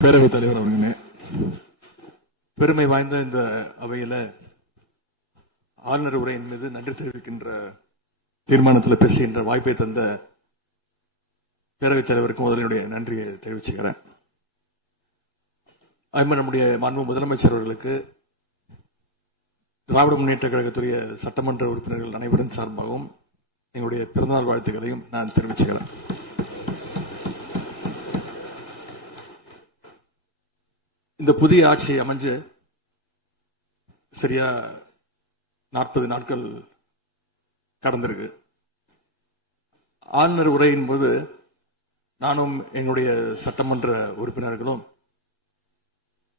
பேரவைத் தலைவர் அவர்களே, பெருமை வாய்ந்த இந்த அவையில ஆளுநர் உரையின் மீது நன்றி தெரிவிக்கின்ற தீர்மானத்தில் பேசுகின்ற வாய்ப்பை தந்த பேரவைத் தலைவருக்கு முதலினுடைய நன்றியை தெரிவிச்சுக்கிறேன். அதுமாதிரி நம்முடைய மாண்பு முதலமைச்சர் அவர்களுக்கு திராவிட முன்னேற்ற கழகத்துடைய சட்டமன்ற உறுப்பினர்கள் அனைவரின் சார்பாகவும் எங்களுடைய பிறந்தநாள் வாழ்த்துக்களையும் நான் தெரிவிச்சுக்கிறேன். இந்த புதிய ஆட்சி அமைஞ்சு சரியா 40 நாட்கள் கடந்திருக்கு. ஆளுநர் உரையின் போது நானும் எங்களுடைய சட்டமன்ற உறுப்பினர்களும்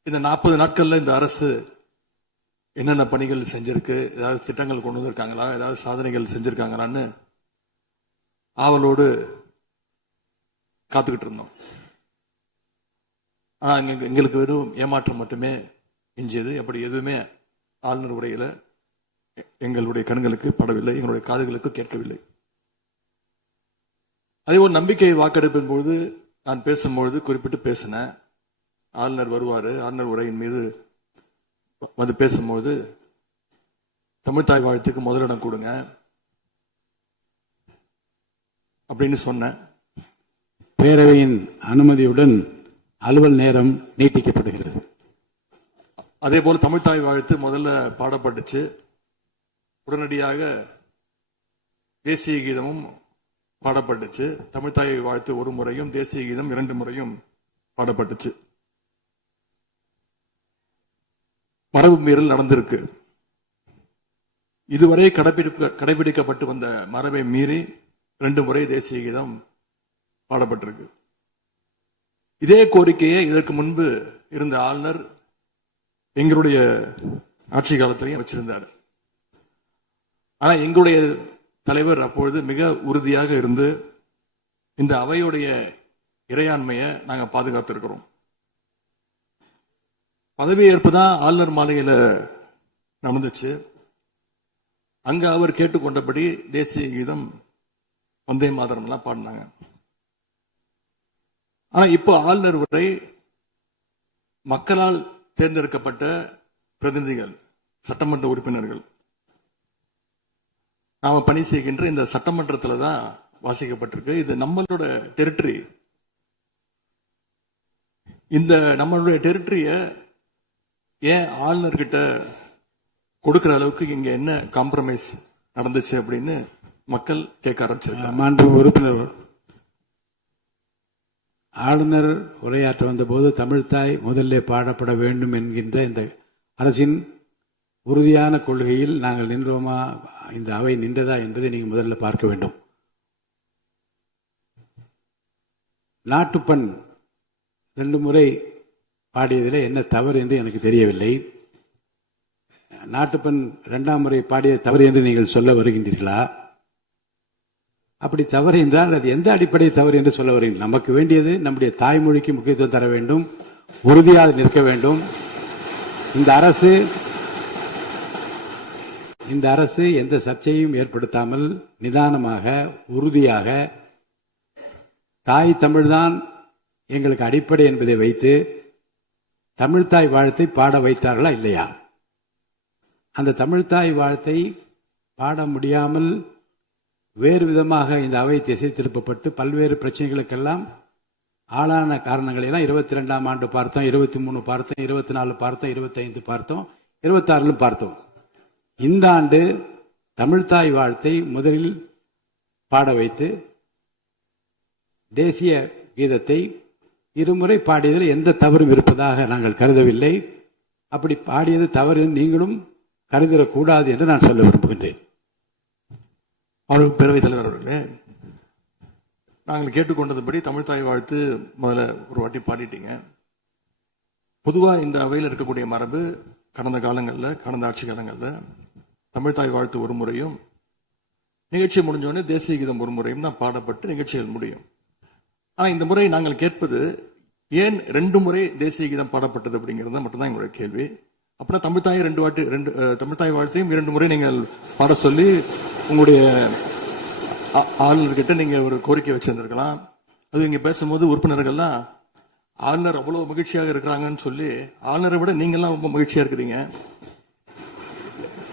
இந்த 40 நாட்கள்ல இந்த அரசு என்னென்ன பணிகள் செஞ்சிருக்கு, ஏதாவது திட்டங்கள் கொண்டு வந்திருக்காங்களா, ஏதாவது சாதனைகள் செஞ்சிருக்காங்களான்னு ஆவலோடு காத்துக்கிட்டு இருந்தோம். எங்களுக்கு வெறும் ஏமாற்றம் மட்டுமே எஞ்சியது. அப்படி எதுவுமே ஆளுநர் உரையில எங்களுடைய கண்களுக்கு படவில்லை, எங்களுடைய காதுகளுக்கு கேட்கவில்லை. அதே ஒரு நம்பிக்கை வாக்கெடுப்பின் போது நான் பேசும்பொழுது குறிப்பிட்டு பேசினேன். ஆளுநர் வருவாரு, ஆளுநர் உரையின் மீது வந்து பேசும்போது தமிழ்தாய் வாழ்த்துக்கு முதலிடம் கொடுங்க அப்படின்னு சொன்னேன். பேரவையின் அனுமதியுடன் அலுவல் நேரம் நீட்டிக்கப்படுகிறது. அதே போல தமிழ்தாய் வாழ்த்து முதல்ல பாடப்பட்டுச்சு. உடனடியாக தேசிய கீதமும் பாடப்பட்டுச்சு. தமிழ்தாய் வாழ்த்து ஒரு முறையும் தேசிய கீதம் 2 முறையும் பாடப்பட்டுச்சு. மரபு மீறல் நடந்திருக்கு. இதுவரை கடைபிடிக்கப்பட்டு வந்த மரபை மீறி 2 முறை தேசிய கீதம் பாடப்பட்டிருக்கு. இதே கோரிக்கையை இதற்கு முன்பு இருந்த ஆளுநர் எங்களுடைய ஆட்சி காலத்திலையும் வச்சிருந்தார். ஆனா எங்களுடைய தலைவர் அப்பொழுது மிக உறுதியாக இருந்து இந்த அவையுடைய இறையாண்மையை நாங்க பாதுகாத்திருக்கிறோம். பதவியேற்பு தான் ஆளுநர் மாளிகையில நடந்துச்சு. அங்க அவர் கேட்டுக்கொண்டபடி தேசிய கீதம் வந்தே மாதரம் எல்லாம் பாடினாங்க. ஆனா இப்போ ஆளுநர் உரை மக்களால் தேர்ந்தெடுக்கப்பட்ட பிரதிநிதிகள், சட்டமன்ற உறுப்பினர்கள் நாம பணி செய்கின்ற இந்த சட்டமன்றத்துல தான் வாசிக்கப்பட்டிருக்கு. இது நம்மளோட டெரிட்டரி. இந்த நம்மளுடைய டெரிட்டரிய ஏன் ஆளுநர்கிட்ட கொடுக்கிற அளவுக்கு இங்க என்ன காம்ப்ரமைஸ் நடந்துச்சு அப்படின்னு மக்கள் கேட்க ஆரம்பிச்சிருக்காங்க. மாண்பு உறுப்பினர், ஆளுநர் உரையாற்ற வந்தபோது தமிழ்தாய் முதல்ல பாடப்பட வேண்டும் என்கின்ற இந்த அரசின் உறுதியான கொள்கையில் நாங்கள் நின்றோமா, இந்த அவை நின்றதா என்பதை நீங்கள் முதல்ல பார்க்க வேண்டும். நாட்டுப்பண் 2 முறை பாடியதில் என்ன தவறு என்று எனக்கு தெரியவில்லை. நாட்டுப்பண் 2ஆம் முறை பாடியது தவறு என்று நீங்கள் சொல்ல வருகின்றீர்களா? அப்படி தவறு என்றால் அது எந்த அடிப்படை தவறு என்று சொல்ல வருகிறீர்கள்? நமக்கு வேண்டியது நம்முடைய தாய்மொழிக்கு முக்கியத்துவம் தர வேண்டும், உறுதியாக நிற்க வேண்டும். இந்த அரசு எந்த சர்ச்சையும் ஏற்படுத்தாமல் நிதானமாக உறுதியாக தாய் தமிழ்தான் எங்களுக்கு அடிப்படை என்பதை வைத்து தமிழ்தாய் வாழ்த்தை பாட வைத்தார்களா இல்லையா? அந்த தமிழ்தாய் வாழ்த்தை பாட முடியாமல் வேறு விதமாக இந்த அவை திசை திருப்பப்பட்டு பல்வேறு பிரச்சனைகளுக்கெல்லாம் ஆளான காரணங்களை எல்லாம் 22ஆம் ஆண்டு பார்த்தோம், 23 பார்த்தோம், 24 பார்த்தோம், 25 பார்த்தோம், 26 பார்த்தோம். இந்த ஆண்டு தமிழ்தாய் வாழ்த்தை முதலில் பாட வைத்து தேசிய கீதத்தை 2 முறை பாடியதில் எந்த தவறும் இருப்பதாக நாங்கள் கருதவில்லை. அப்படி பாடியது தவறு நீங்களும் கருதிடக்கூடாது என்று நான் சொல்ல விரும்புகின்றேன். பேரவைத் தலைவர் அவர்களே, நாங்கள் கேட்டுக்கொண்டதுபடி தமிழ்தாய் வாழ்த்து முதல்ல ஒரு வாட்டி பாடிட்டீங்க. பொதுவா இந்த அவையில் இருக்கக்கூடிய மரபு கடந்த ஆட்சி காலங்களில் தமிழ்தாய் வாழ்த்து ஒரு முறையும் நிகழ்ச்சி முடிஞ்சோடனே தேசிய கீதம் ஒரு முறையும் தான் பாடப்பட்டு நிகழ்ச்சிகள் முடியும். ஆனா இந்த முறை நாங்கள் கேட்பது ஏன் 2 முறை தேசிய கீதம் பாடப்பட்டது அப்படிங்கிறது மட்டும்தான் எங்களுடைய கேள்வி. அப்படின்னா தமிழ்தாய் வாழ்த்தையும் 2 முறை நீங்கள் பாட சொல்லி உங்களுடைய ஆளுநர்கிட்ட நீங்க ஒரு கோரிக்கை வச்சிருந்திருக்கலாம். அது இங்க பேசும்போது உறுப்பினர்கள்லாம் ஆளுநர் அவ்வளவு மகிழ்ச்சியாக இருக்கிறாங்கன்னு சொல்லி ஆளுநரை விட நீங்கெல்லாம் ரொம்ப மகிழ்ச்சியா இருக்கிறீங்க.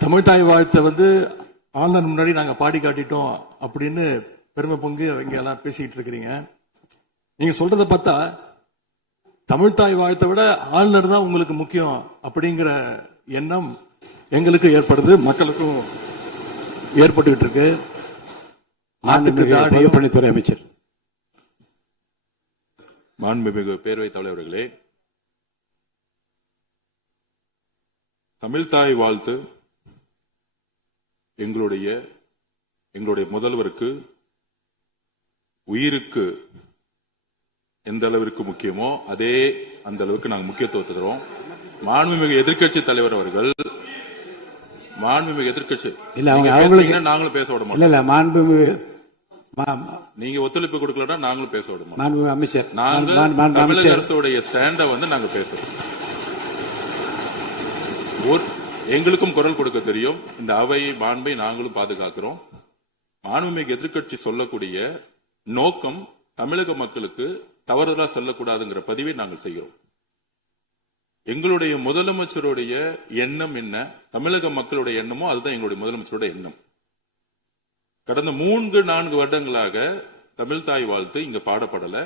தமிழ்தாய் வாழ்த்தை வந்து ஆளுநர் முன்னாடி நாங்க பாடி காட்டிட்டோம் அப்படின்னு பெருமை பொங்கி இங்க எல்லாம் பேசிக்கிட்டு இருக்கிறீங்க. நீங்க சொல்றத பார்த்தா தமிழ்தாய் வாழ்த்தை விட ஆளுநர் தான் உங்களுக்கு முக்கியம் அப்படிங்கிற எண்ணம் எங்களுக்கு ஏற்படுது, மக்களுக்கும் ஏற்பட்டுக்கிட்டு இருக்கு. பொதுப்பணித்துறை அமைச்சர். மாண்புமிகு பேரவைத் தலைவர்களே, தமிழ்தாய் வாழ்த்து எங்களுடைய முதல்வருக்கு உயிருக்கு எந்த அளவிற்கு முக்கியமோ அதே அந்த அளவுக்கு நாங்கள் முக்கியத்துவத்தை தருவோம். மாண்புமிகு எதிர்க்கட்சி தலைவர் அவர்கள் எதிர்க்கட்சி நாங்களும் பேச விட மாட்டோம். நீங்க ஒத்துழைப்பு கொடுக்கலன்னா நாங்களும் பேச விட மாட்டோம். அமைச்சர், தமிழக அரசுடைய ஸ்டாண்ட வந்து நாங்க பேசுறோம். எங்களுக்கும் குரல் கொடுக்க தெரியும். இந்த அவை மாண்பை நாங்களும் பாதுகாக்கிறோம். மாண்புமிகு எதிர்க்கட்சி சொல்லக்கூடிய நோக்கம் தமிழக மக்களுக்கு தவறுதலா சொல்லக்கூடாதுங்கிற பதிவை நாங்கள் செய்கிறோம். எங்களுடைய முதலமைச்சருடைய எண்ணம் என்ன, தமிழக மக்களுடைய எண்ணமோ அதுதான் எங்களுடைய முதலமைச்சருடைய எண்ணம். கடந்த 3-4 வருடங்களாக தமிழ்தாய் வாழ்த்து இங்க பாடப்படல.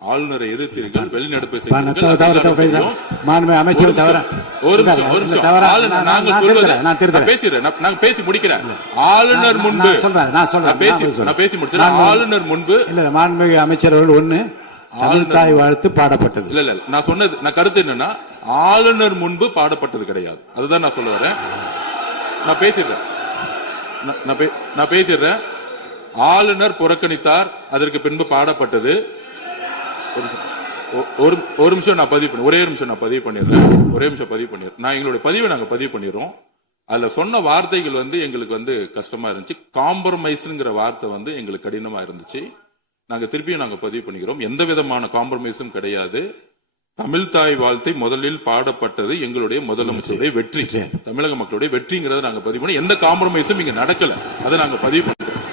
ஆளுநரை எதிர்த்தீர்கள், வெளிநடப்பு பேசி முடிக்கிறேன். ஆளுநர் முன்பு ஆளுநர் முன்பு மாண்புமிகு அமைச்சர்கள் ஒண்ணு தமிழ்தாய் வாழ்த்து பாடப்பட்டது. இல்ல நான் சொன்னது, நான் கருத்து என்னன்னா ஆளுநர் முன்பு பாடப்பட்டது கிடையாது. அதுதான் நான் சொல்ல வரேன். நான் பேசிடுறேன். ஆளுநர் புறக்கணித்தார், அதற்கு பின்பு பாடப்பட்டது. ஒரு நிமிஷம் நான் பதிவு பண்ணி, ஒரே நிமிஷம் நான் பதிவு பண்ணிடுறேன். நான் எங்களுடைய பதிவை நாங்க பதிவு பண்ணிடுறோம். அதுல சொன்ன வார்த்தைகள் வந்து எங்களுக்கு வந்து கஷ்டமா இருந்துச்சு. காம்ப்ரமைஸ்ங்கிற வார்த்தை வந்து எங்களுக்கு கடினமா இருந்துச்சு. நாங்க திருப்பியும் நாங்க பதிவு பண்ணிக்கிறோம். எந்த விதமான காம்ப்ரமைஸும் கிடையாது. தமிழ்தாய் வாழ்த்தை முதலில் பாடப்பட்டது எங்களுடைய முதலமைச்சருடைய வெற்றி, தமிழக மக்களுடைய வெற்றிங்கிறத நாங்க பதிவு பண்ணி, எந்த காம்ப்ரமைஸும் இங்க நடக்கல. அதை நாங்க பதிவு பண்றோம்.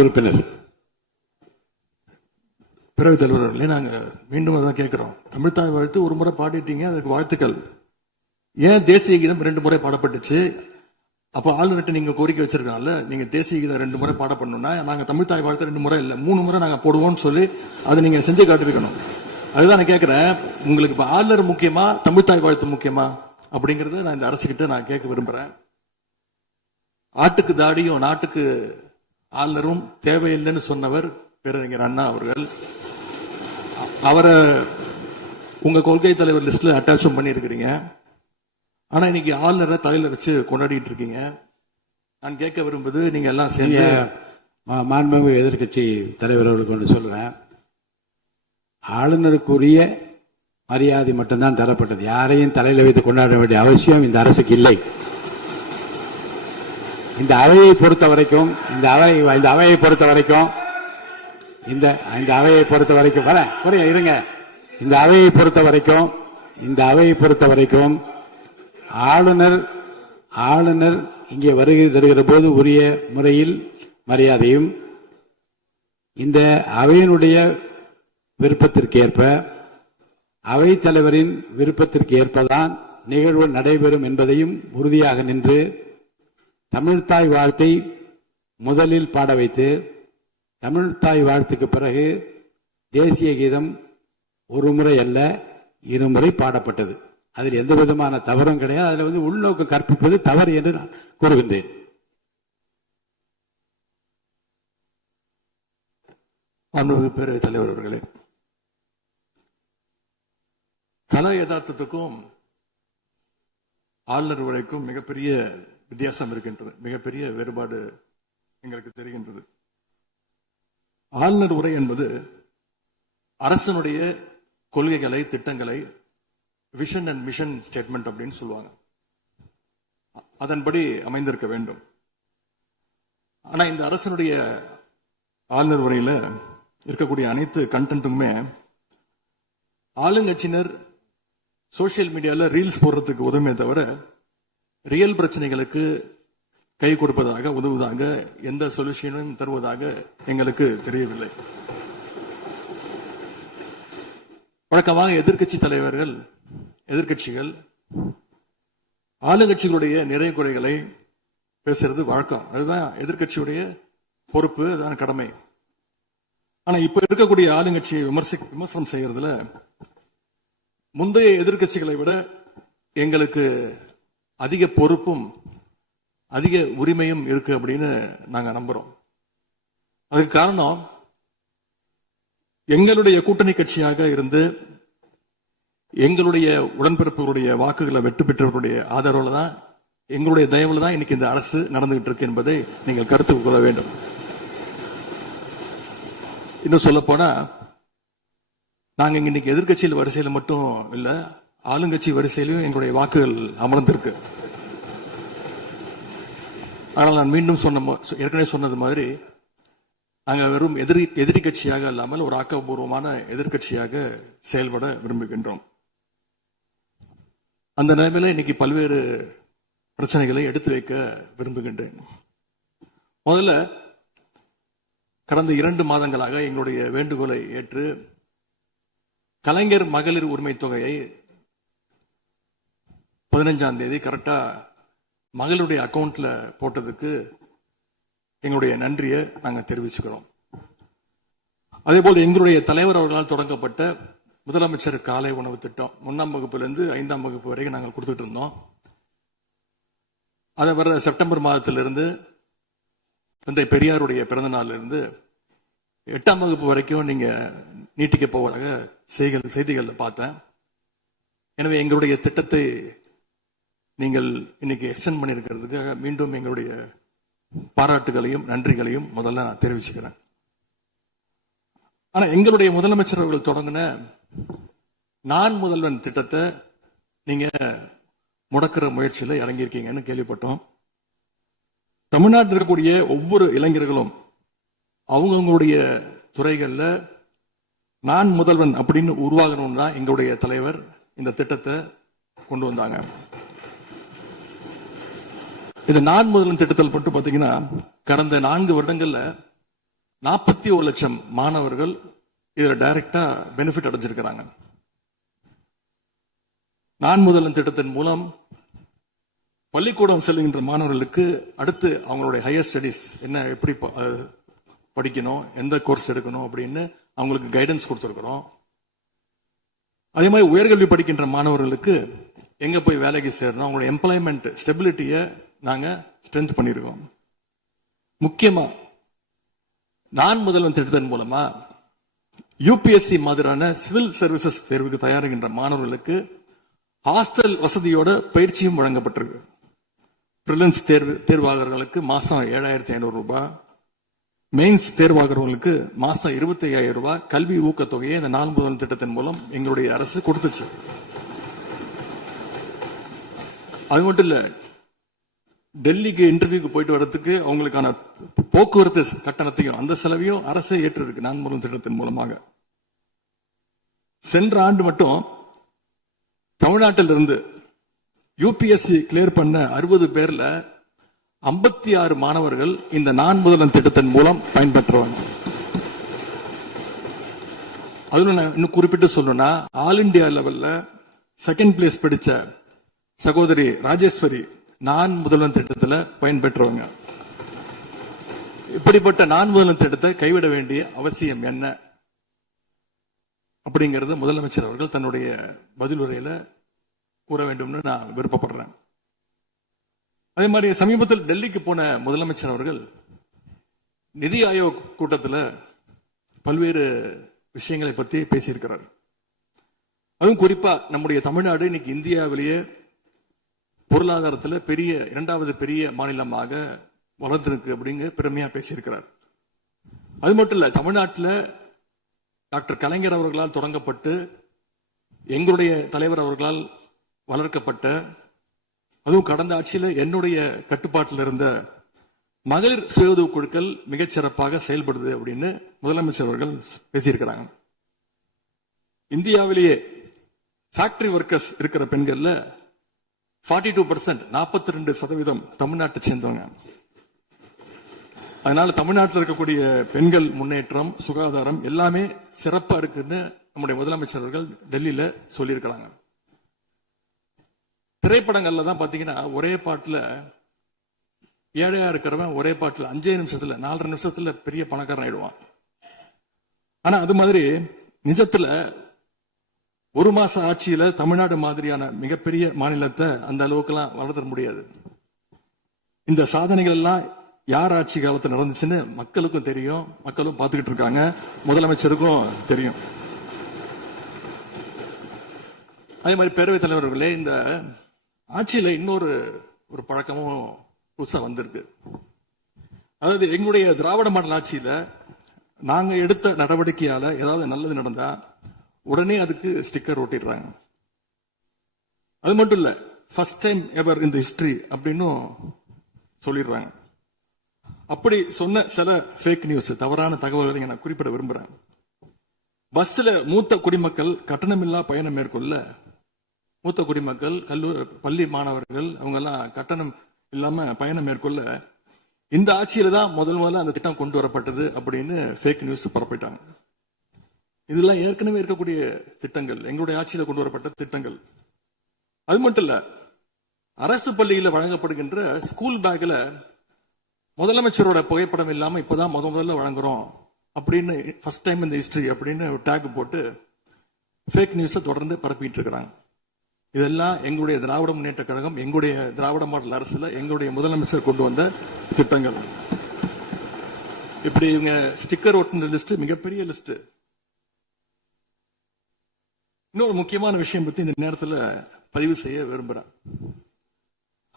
உறுப்பினர் பேரவைத் தலைவர்களே, நாங்க மீண்டும் அதான் கேட்கிறோம். தமிழ்தாய் வாழ்த்து ஒரு முறை பாடிட்டீங்க, அதுக்கு வாழ்த்துக்கள். ஏன் தேசிய கீதம் 2 முறை பாடப்பட்டுச்சு? அப்ப ஆளுநர்கிட்ட நீங்க கோரிக்கை வச்சிருக்கனால நீங்க தேசிய கீதம் 2 முறை பாட பண்ணணும்னா நாங்க தமிழ்தாய் வாழ்த்து 2 முறை இல்ல 3 முறை நாங்க போடுவோம்னு சொல்லி அதை நீங்க செஞ்சு காட்டிருக்கணும். அதுதான் நான் கேட்கிறேன். உங்களுக்கு இப்ப ஆளுநர் முக்கியமா, தமிழ்தாய் வாழ்த்து முக்கியமா அப்படிங்கறத நான் இந்த அரசுகிட்ட நான் கேட்க விரும்புறேன். ஆட்டுக்கு தாடியும் நாட்டுக்கு ஆளுநரும் தேவையில்லைன்னு சொன்னவர் பேரறிஞர் அண்ணா அவர்கள். அவரை உங்க கொள்கை தலைவர் லிஸ்ட்ல அட்டாச்சும் பண்ணிருக்கிறீங்க. ஆனா இன்னைக்கு ஆளுநரை தலையில வச்சு கொண்டாடிட்டு இருக்கீங்க. நான் கேட்க விரும்புவது, நீங்க எல்லாம் சேர்ந்து மாண்புமிகு எதிர்க்கட்சி தலைவர்களுக்கு ஒன்று சொல்றேன். ஆளுநருக்குரிய மரியாதை மட்டும்தான் தரப்பட்டது. யாரையும் தலையில வைத்து கொண்டாட வேண்டிய அவசியம் இந்த அரசுக்கு இல்லை. இந்த அவையை பொறுத்த வரைக்கும் ஆளுநர் இங்கே வருகை தருகிற போது உரிய முறையில் மரியாதையும், இந்த அவையினுடைய விருப்பத்திற்கேற்ப, அவைத் தலைவரின் விருப்பத்திற்கு ஏற்பதான் நிகழ்வு நடைபெறும் என்பதையும் உறுதியாக நின்று தமிழ்தாய் வாழ்த்தை முதலில் பாட வைத்து, தமிழ்தாய் வாழ்த்துக்கு பிறகு தேசிய கீதம் ஒரு முறை அல்ல 2 முறை பாடப்பட்டது. அதில் எந்த விதமான தவறும் கிடையாது. அதில் உள்நோக்கு கற்பிப்பது தவறு என்று நான் கூறுகின்றேன். பேரவைத் தலைவர் அவர்களே, கலா யதார்த்தத்துக்கும் ஆளுநர் உரைக்கும் மிகப்பெரிய வித்தியாசம் இருக்கின்றது. மிகப்பெரிய வேறுபாடு எங்களுக்கு தெரிகின்றது. ஆளுநர் உரை என்பது அரசனுடைய கொள்கைகளை, திட்டங்களை, விஷன் அண்ட் மிஷன் ஸ்டேட்மெண்ட் அப்படின்னு சொல்லுவாங்க. அதன்படி அமைந்திருக்க வேண்டும். ஆனா இந்த அரசனுடைய ஆளுநர் உரையில இருக்கக்கூடிய அனைத்து கண்டென்ட்டுமே ஆளுங்கட்சியினர் சோசியல் மீடியால ரீல்ஸ் போடுறதுக்கு உதவுமே தவிர ரியல் பிரச்சனைகளுக்கு கை கொடுப்பதாக, உதவுவதாக, எந்த சொல்யூஷனும் தருவதாக எங்களுக்கு தெரியவில்லை. வழக்கமாக எதிர்க்கட்சி தலைவர்கள், எதிர்க்கட்சிகள் ஆளுங்கட்சிகளுடைய நிறை குறைகளை பேசுறது வழக்கம். அதுதான் எதிர்க்கட்சியுடைய பொறுப்பு, அதுதான் கடமை. ஆனா இப்ப இருக்கக்கூடிய ஆளுங்கட்சியை விமர்சனம் செய்யறதுல முந்தைய எதிர்க்கட்சிகளை விட எங்களுக்கு அதிக பொறுப்பும் அதிக உரிமையும் இருக்கு அப்படின்னு நாங்க நம்புறோம். அதுக்கு காரணம், எங்களுடைய கூட்டணி கட்சியாக இருந்து எங்களுடைய உடன்பிறப்புகளுடைய வாக்குகளை வெற்றி பெற்றவர்களுடைய ஆதரவுல தான், எங்களுடைய தயவுல தான் இன்னைக்கு இந்த அரசு நடந்துகிட்டு இருக்கு என்பதை நீங்கள் கருத்தில் கொள்ள வேண்டும். இன்னும் சொல்ல போனா, நாங்க இன்னைக்கு எதிர்கட்சியில் வரிசையில் மட்டும் இல்ல, ஆளுங்கட்சி வரிசையிலும் எங்களுடைய வாக்குகள் அமர்ந்திருக்கு. ஆனால் நான் மீண்டும் ஏற்கனவே சொன்னது மாதிரி, நாங்க வெறும் எதிரி கட்சியாக இல்லாமல் ஒரு ஆக்கப்பூர்வமான எதிர்கட்சியாக செயல்பட விரும்புகின்றோம். அந்த நிலைமையில இன்னைக்கு பல்வேறு பிரச்சனைகளை எடுத்து வைக்க விரும்புகின்றேன். முதல்ல, கடந்த 2 மாதங்களாக எங்களுடைய வேண்டுகோளை ஏற்று கலைஞர் மகளிர் உரிமை தொகையை 15ஆம் தேதி கரெக்டா மகளுடைய அக்கவுண்ட்ல போட்டதுக்கு எங்களுடைய நன்றியை நாங்கள் தெரிவிச்சுக்கிறோம். அதே போல எங்களுடைய தலைவர் அவர்களால் தொடங்கப்பட்ட முதலமைச்சர் காலை உணவு திட்டம் 1ஆம் வகுப்பிலிருந்து 5ஆம் வகுப்பு வரைக்கும் நாங்கள் கொடுத்துட்டு இருந்தோம். அதை வர செப்டம்பர் மாதத்திலிருந்து தந்தை பெரியாருடைய பிறந்த நாளில் இருந்து 8ஆம் வகுப்பு வரைக்கும் நீங்க நீட்டிக்க போவதாக செய்திகள்ல பார்த்தேன். எனவே எங்களுடைய திட்டத்தை நீங்கள் இன்னைக்கு எக்ஸ்டெண்ட் பண்ணியிருக்கிறதுக்காக மீண்டும் எங்களுடைய பாராட்டுகளையும் நன்றிகளையும் முதல்ல நான் தெரிவிச்சுக்கிறேன். ஆனா எங்களுடைய முதலமைச்சர் அவர்கள் தொடங்கின நான் முதல்வன் திட்டத்தை நீங்க முடக்கிற முயற்சியில இறங்கியிருக்கீங்கன்னு கேள்விப்பட்டோம். தமிழ்நாட்டில் இருக்கக்கூடிய ஒவ்வொரு இளைஞர்களும் அவங்களுடைய துறைகள்ல நான் முதல்வன் அப்படின்னு உருவாகணும் தான் எங்களுடைய தலைவர் இந்த திட்டத்தை கொண்டு வந்தாங்க. இந்த நான் முதல்வன் திட்டத்தில் மட்டும் பாத்தீங்கன்னா, கடந்த 4 வருடங்கள்ல 41 லட்சம் மாணவர்கள் இதுல டைரக்டா பெனிஃபிட் அடைஞ்சிருக்கிறாங்க. நான் முதல்வன் திட்டத்தின் மூலம் பள்ளிக்கூடம் செல்லுகின்ற மாணவர்களுக்கு அடுத்து அவங்களுடைய ஹையர் ஸ்டடிஸ் என்ன, எப்படி படிக்கணும், எந்த கோர்ஸ் எடுக்கணும் அப்படின்னு அவங்களுக்கு கைடன்ஸ் கொடுத்துருக்கிறோம். அதே மாதிரி உயர்கல்வி படிக்கின்ற மாணவர்களுக்கு எங்க போய் வேலைக்கு சேரணும், அவங்களுடைய எம்ப்ளாய்மெண்ட் ஸ்டெபிலிட்டியை நாங்க ஸ்ட்ரென்த் பண்ணிருக்கோம். முக்கியமா நான் முதல்வன் திட்டத்தின் மூலமா யூபிஎஸ்சி மாதிரியான சிவில் சர்வீசஸ் தேர்வுக்கு தயாரிக்கின்ற மாணவர்களுக்கு ஹாஸ்டல் வசதியோட பயிற்சியும் வழங்கப்பட்டிருக்கு. பிரிலிம்ஸ் தேர்வாளர்களுக்கு மாசம் 7,500 ரூபாய், மெயின்ஸ் தேர்வாகிறவங்களுக்கு மாசம் 25,000 ரூபாய் கல்வி ஊக்கத்தொகையை இந்த நான் முதல்வன் திட்டத்தின் மூலம் எங்களுடைய அரசு கொடுத்துச்சு. அது மட்டும் இல்ல, டெல்லிக்கு இன்டர்வியூக்கு போயிட்டு வர்றதுக்கு அவங்களுக்கான போக்குவரத்து கட்டணத்தையும் அந்த செலவையும் அரசே ஏற்றிருக்கு நான் முதல்வன் திட்டத்தின் மூலமாக. சென்ற ஆண்டு மட்டும் தமிழ்நாட்டில் இருந்து யூபிஎஸ்சி கிளியர் பண்ண 60 பேர்ல 56 மாணவர்கள் இந்த நான் முதல்வன் திட்டத்தின் மூலம் பயன்பெற்றவாங்க. அதுல இன்னும் குறிப்பிட்டு சொல்லணும்னா, ஆல் இண்டியா லெவல்ல 2nd பிளேஸ் படிச்ச சகோதரி ராஜேஸ்வரி நான் முதல்வன் திட்டத்துல பயன்பெற்றவங்க. இப்படிப்பட்ட நான் முதல்வன் திட்டத்தை கைவிட வேண்டிய அவசியம் என்ன அப்படிங்கறது முதலமைச்சர் அவர்கள் தன்னுடைய பதிலுரையில கூற வேண்டும்னு நான் விருப்பப்படுறேன். அதே மாதிரி சமீபத்தில் டெல்லிக்கு போன முதலமைச்சர் அவர்கள் நிதி ஆயோக் கூட்டத்தில் பல்வேறு விஷயங்களை பத்தி பேசியிருக்கிறார். அதுவும் குறிப்பா நம்முடைய தமிழ்நாடு இன்னைக்கு இந்தியாவிலேயே பொருளாதாரத்தில் 2வது பெரிய மாநிலமாக வளர்ந்திருக்கு அப்படிங்க பெருமையா பேசியிருக்கிறார். அது மட்டும் இல்ல, தமிழ்நாட்டில் டாக்டர் கலைஞர் அவர்களால் தொடங்கப்பட்டு எங்களுடைய தலைவர் அவர்களால் வளர்க்கப்பட்ட, அதுவும் கடந்த ஆட்சியில் என்னுடைய கட்டுப்பாட்டில் இருந்த மகளிர் சுய உதவி குழுக்கள் மிகச்சிறப்பாக செயல்படுது அப்படின்னு முதலமைச்சர் அவர்கள் பேசியிருக்கிறாங்க. இந்தியாவிலேயே ஃபேக்டரி ஒர்க்கர்ஸ் இருக்கிற பெண்கள்ல 42%, 42% தமிழ்நாட்டை சேர்ந்தவங்க. அதனால தமிழ்நாட்டில் இருக்கக்கூடிய பெண்கள் முன்னேற்றம், சுகாதாரம் எல்லாமே சிறப்பா இருக்குன்னு நம்முடைய முதலமைச்சர்கள் டெல்லியில சொல்லியிருக்கிறாங்க. திரைப்படங்கள்ல தான் பாத்தீங்கன்னா ஒரே பாட்டுல ஏழையா இருக்கிறவன் ஒரே பாட்டுல 5 நிமிஷத்துல 4.5 நிமிஷத்துல பெரிய பணக்காரன் ஆயிடுவான். ஆனா அது மாதிரி நிஜத்துல ஒரு மாச ஆட்சியில தமிழ்நாடு மாதிரியான மிகப்பெரிய மாநிலத்தை அந்த அளவுக்குலாம் வளர்த்த முடியாது. இந்த சாதனைகள் எல்லாம் யார் ஆட்சி காலத்தில் நடந்துச்சுன்னு மக்களுக்கும் தெரியும், மக்களும் பார்த்துக்கிட்டு இருக்காங்க, முதலமைச்சருக்கும் தெரியும். அதே மாதிரி பேரவைத் தலைவர்களே, இந்த ஆட்சியில இன்னொரு பழக்கமும் புதுசா வந்திருக்கு. அதாவது எங்களுடைய திராவிட மாடல் ஆட்சியில நாங்க எடுத்த நடவடிக்கையால ஏதாவது நல்லது நடந்தா உடனே அதுக்கு ஸ்டிக்கர் ஒட்டிடுறாங்க. அது மட்டும் இல்ல, ஃபர்ஸ்ட் டைம் எவர் இன் தி ஹிஸ்டரி அப்படின்னு சொல்லிடுறாங்க. அப்படி சொன்ன சில ஃபேக் நியூஸ், தவறான தகவல்களை நான் குறிப்பிட விரும்புறேன். பஸ்ல மூத்த குடிமக்கள் கட்டணமில்லா பயணம் மேற்கொள்ள, மூத்த குடிமக்கள், பள்ளி மாணவர்கள் அவங்க எல்லாம் கட்டணம் இல்லாம பயணம் மேற்கொள்ள இந்த ஆட்சியில தான் முதல்ல அந்த திட்டம் கொண்டு வரப்பட்டது அப்படின்னு ஃபேக் நியூஸ் பரப்பிட்டாங்க. இதெல்லாம் ஏற்கனவே இருக்கக்கூடிய திட்டங்கள், எங்களுடைய ஆட்சியில கொண்டு வரப்பட்ட திட்டங்கள். அது மட்டும் இல்ல, அரசு பள்ளியில வழங்கப்படுகின்ற ஸ்கூல் பேக்ல முதலமைச்சரோட புகைப்படம் இல்லாம இப்பதான் முதல்ல வழங்குறோம் அப்படின்னு, ஃபர்ஸ்ட் டைம் இந்த ஹிஸ்டரி அப்படின்னு டேக் போட்டு ஃபேக் நியூஸை தொடர்ந்து பரப்பிட்டு இருக்கிறாங்க. இதெல்லாம் எங்களுடைய திராவிட முன்னேற்ற கழகம், எங்களுடைய திராவிட மாடல் அரசுல எங்களுடைய முதலமைச்சர் கொண்டு வந்த திட்டங்கள். இப்படி இவங்க ஸ்டிக்கர் ஒட்டின லிஸ்ட் மிகப்பெரிய லிஸ்ட். இன்னொரு முக்கியமான விஷயம் பத்தி இந்த நேரத்தில் பதிவு செய்ய விரும்புறேன்.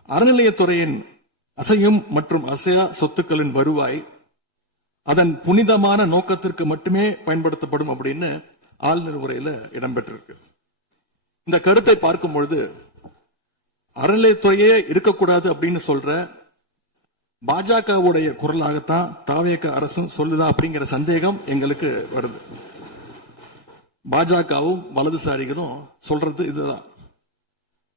அறநிலையத்துறையின் அசையும் மற்றும் அசையா சொத்துக்களின் வருவாய் அதன் புனிதமான நோக்கத்திற்கு மட்டுமே பயன்படுத்தப்படும் அப்படின்னு ஆளுநர் உரையில இடம்பெற்றிருக்கு. இந்த கருத்தை பார்க்கும் பொழுது அறநிலையத்துறையே இருக்கக்கூடாது அப்படின்னு சொல்ற பாஜகவுடைய குரலாகத்தான் தாவேக அரசும் சொல்லுதா அப்படிங்கிற சந்தேகம் எங்களுக்கு வருது. பாஜகவும் வலதுசாரிகளும் சொல்றது இதுதான்,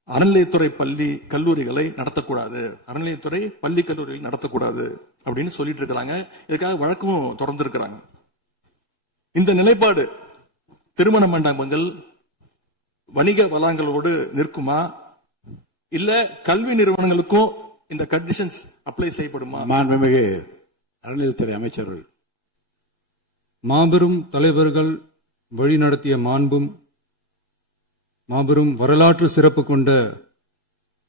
அறநிலையத்துறை பள்ளி கல்லூரிகளை நடத்தக்கூடாது, அறநிலையத்துறை பள்ளி கல்லூரிகள் நடத்தக்கூடாது அப்படின்னு சொல்லிட்டு இருக்கிறாங்க. இதுக்காக வழக்கும் தொடர்ந்து இருக்கிறாங்க. இந்த நிலைப்பாடு திருமண மண்டபங்கள், வணிக வளங்களோடு நிற்குமா, இல்ல கல்வி நிறுவனங்களுக்கும் இந்த கண்டிஷன்ஸ் அப்ளை செய்யப்படுமா? மாண்புமிகு அறநிலையத்துறை அமைச்சர்கள். மாபெரும் தலைவர்கள் வழிநடத்திய மாண்பும் மாபெரும் வரலாற்று சிறப்பு கொண்ட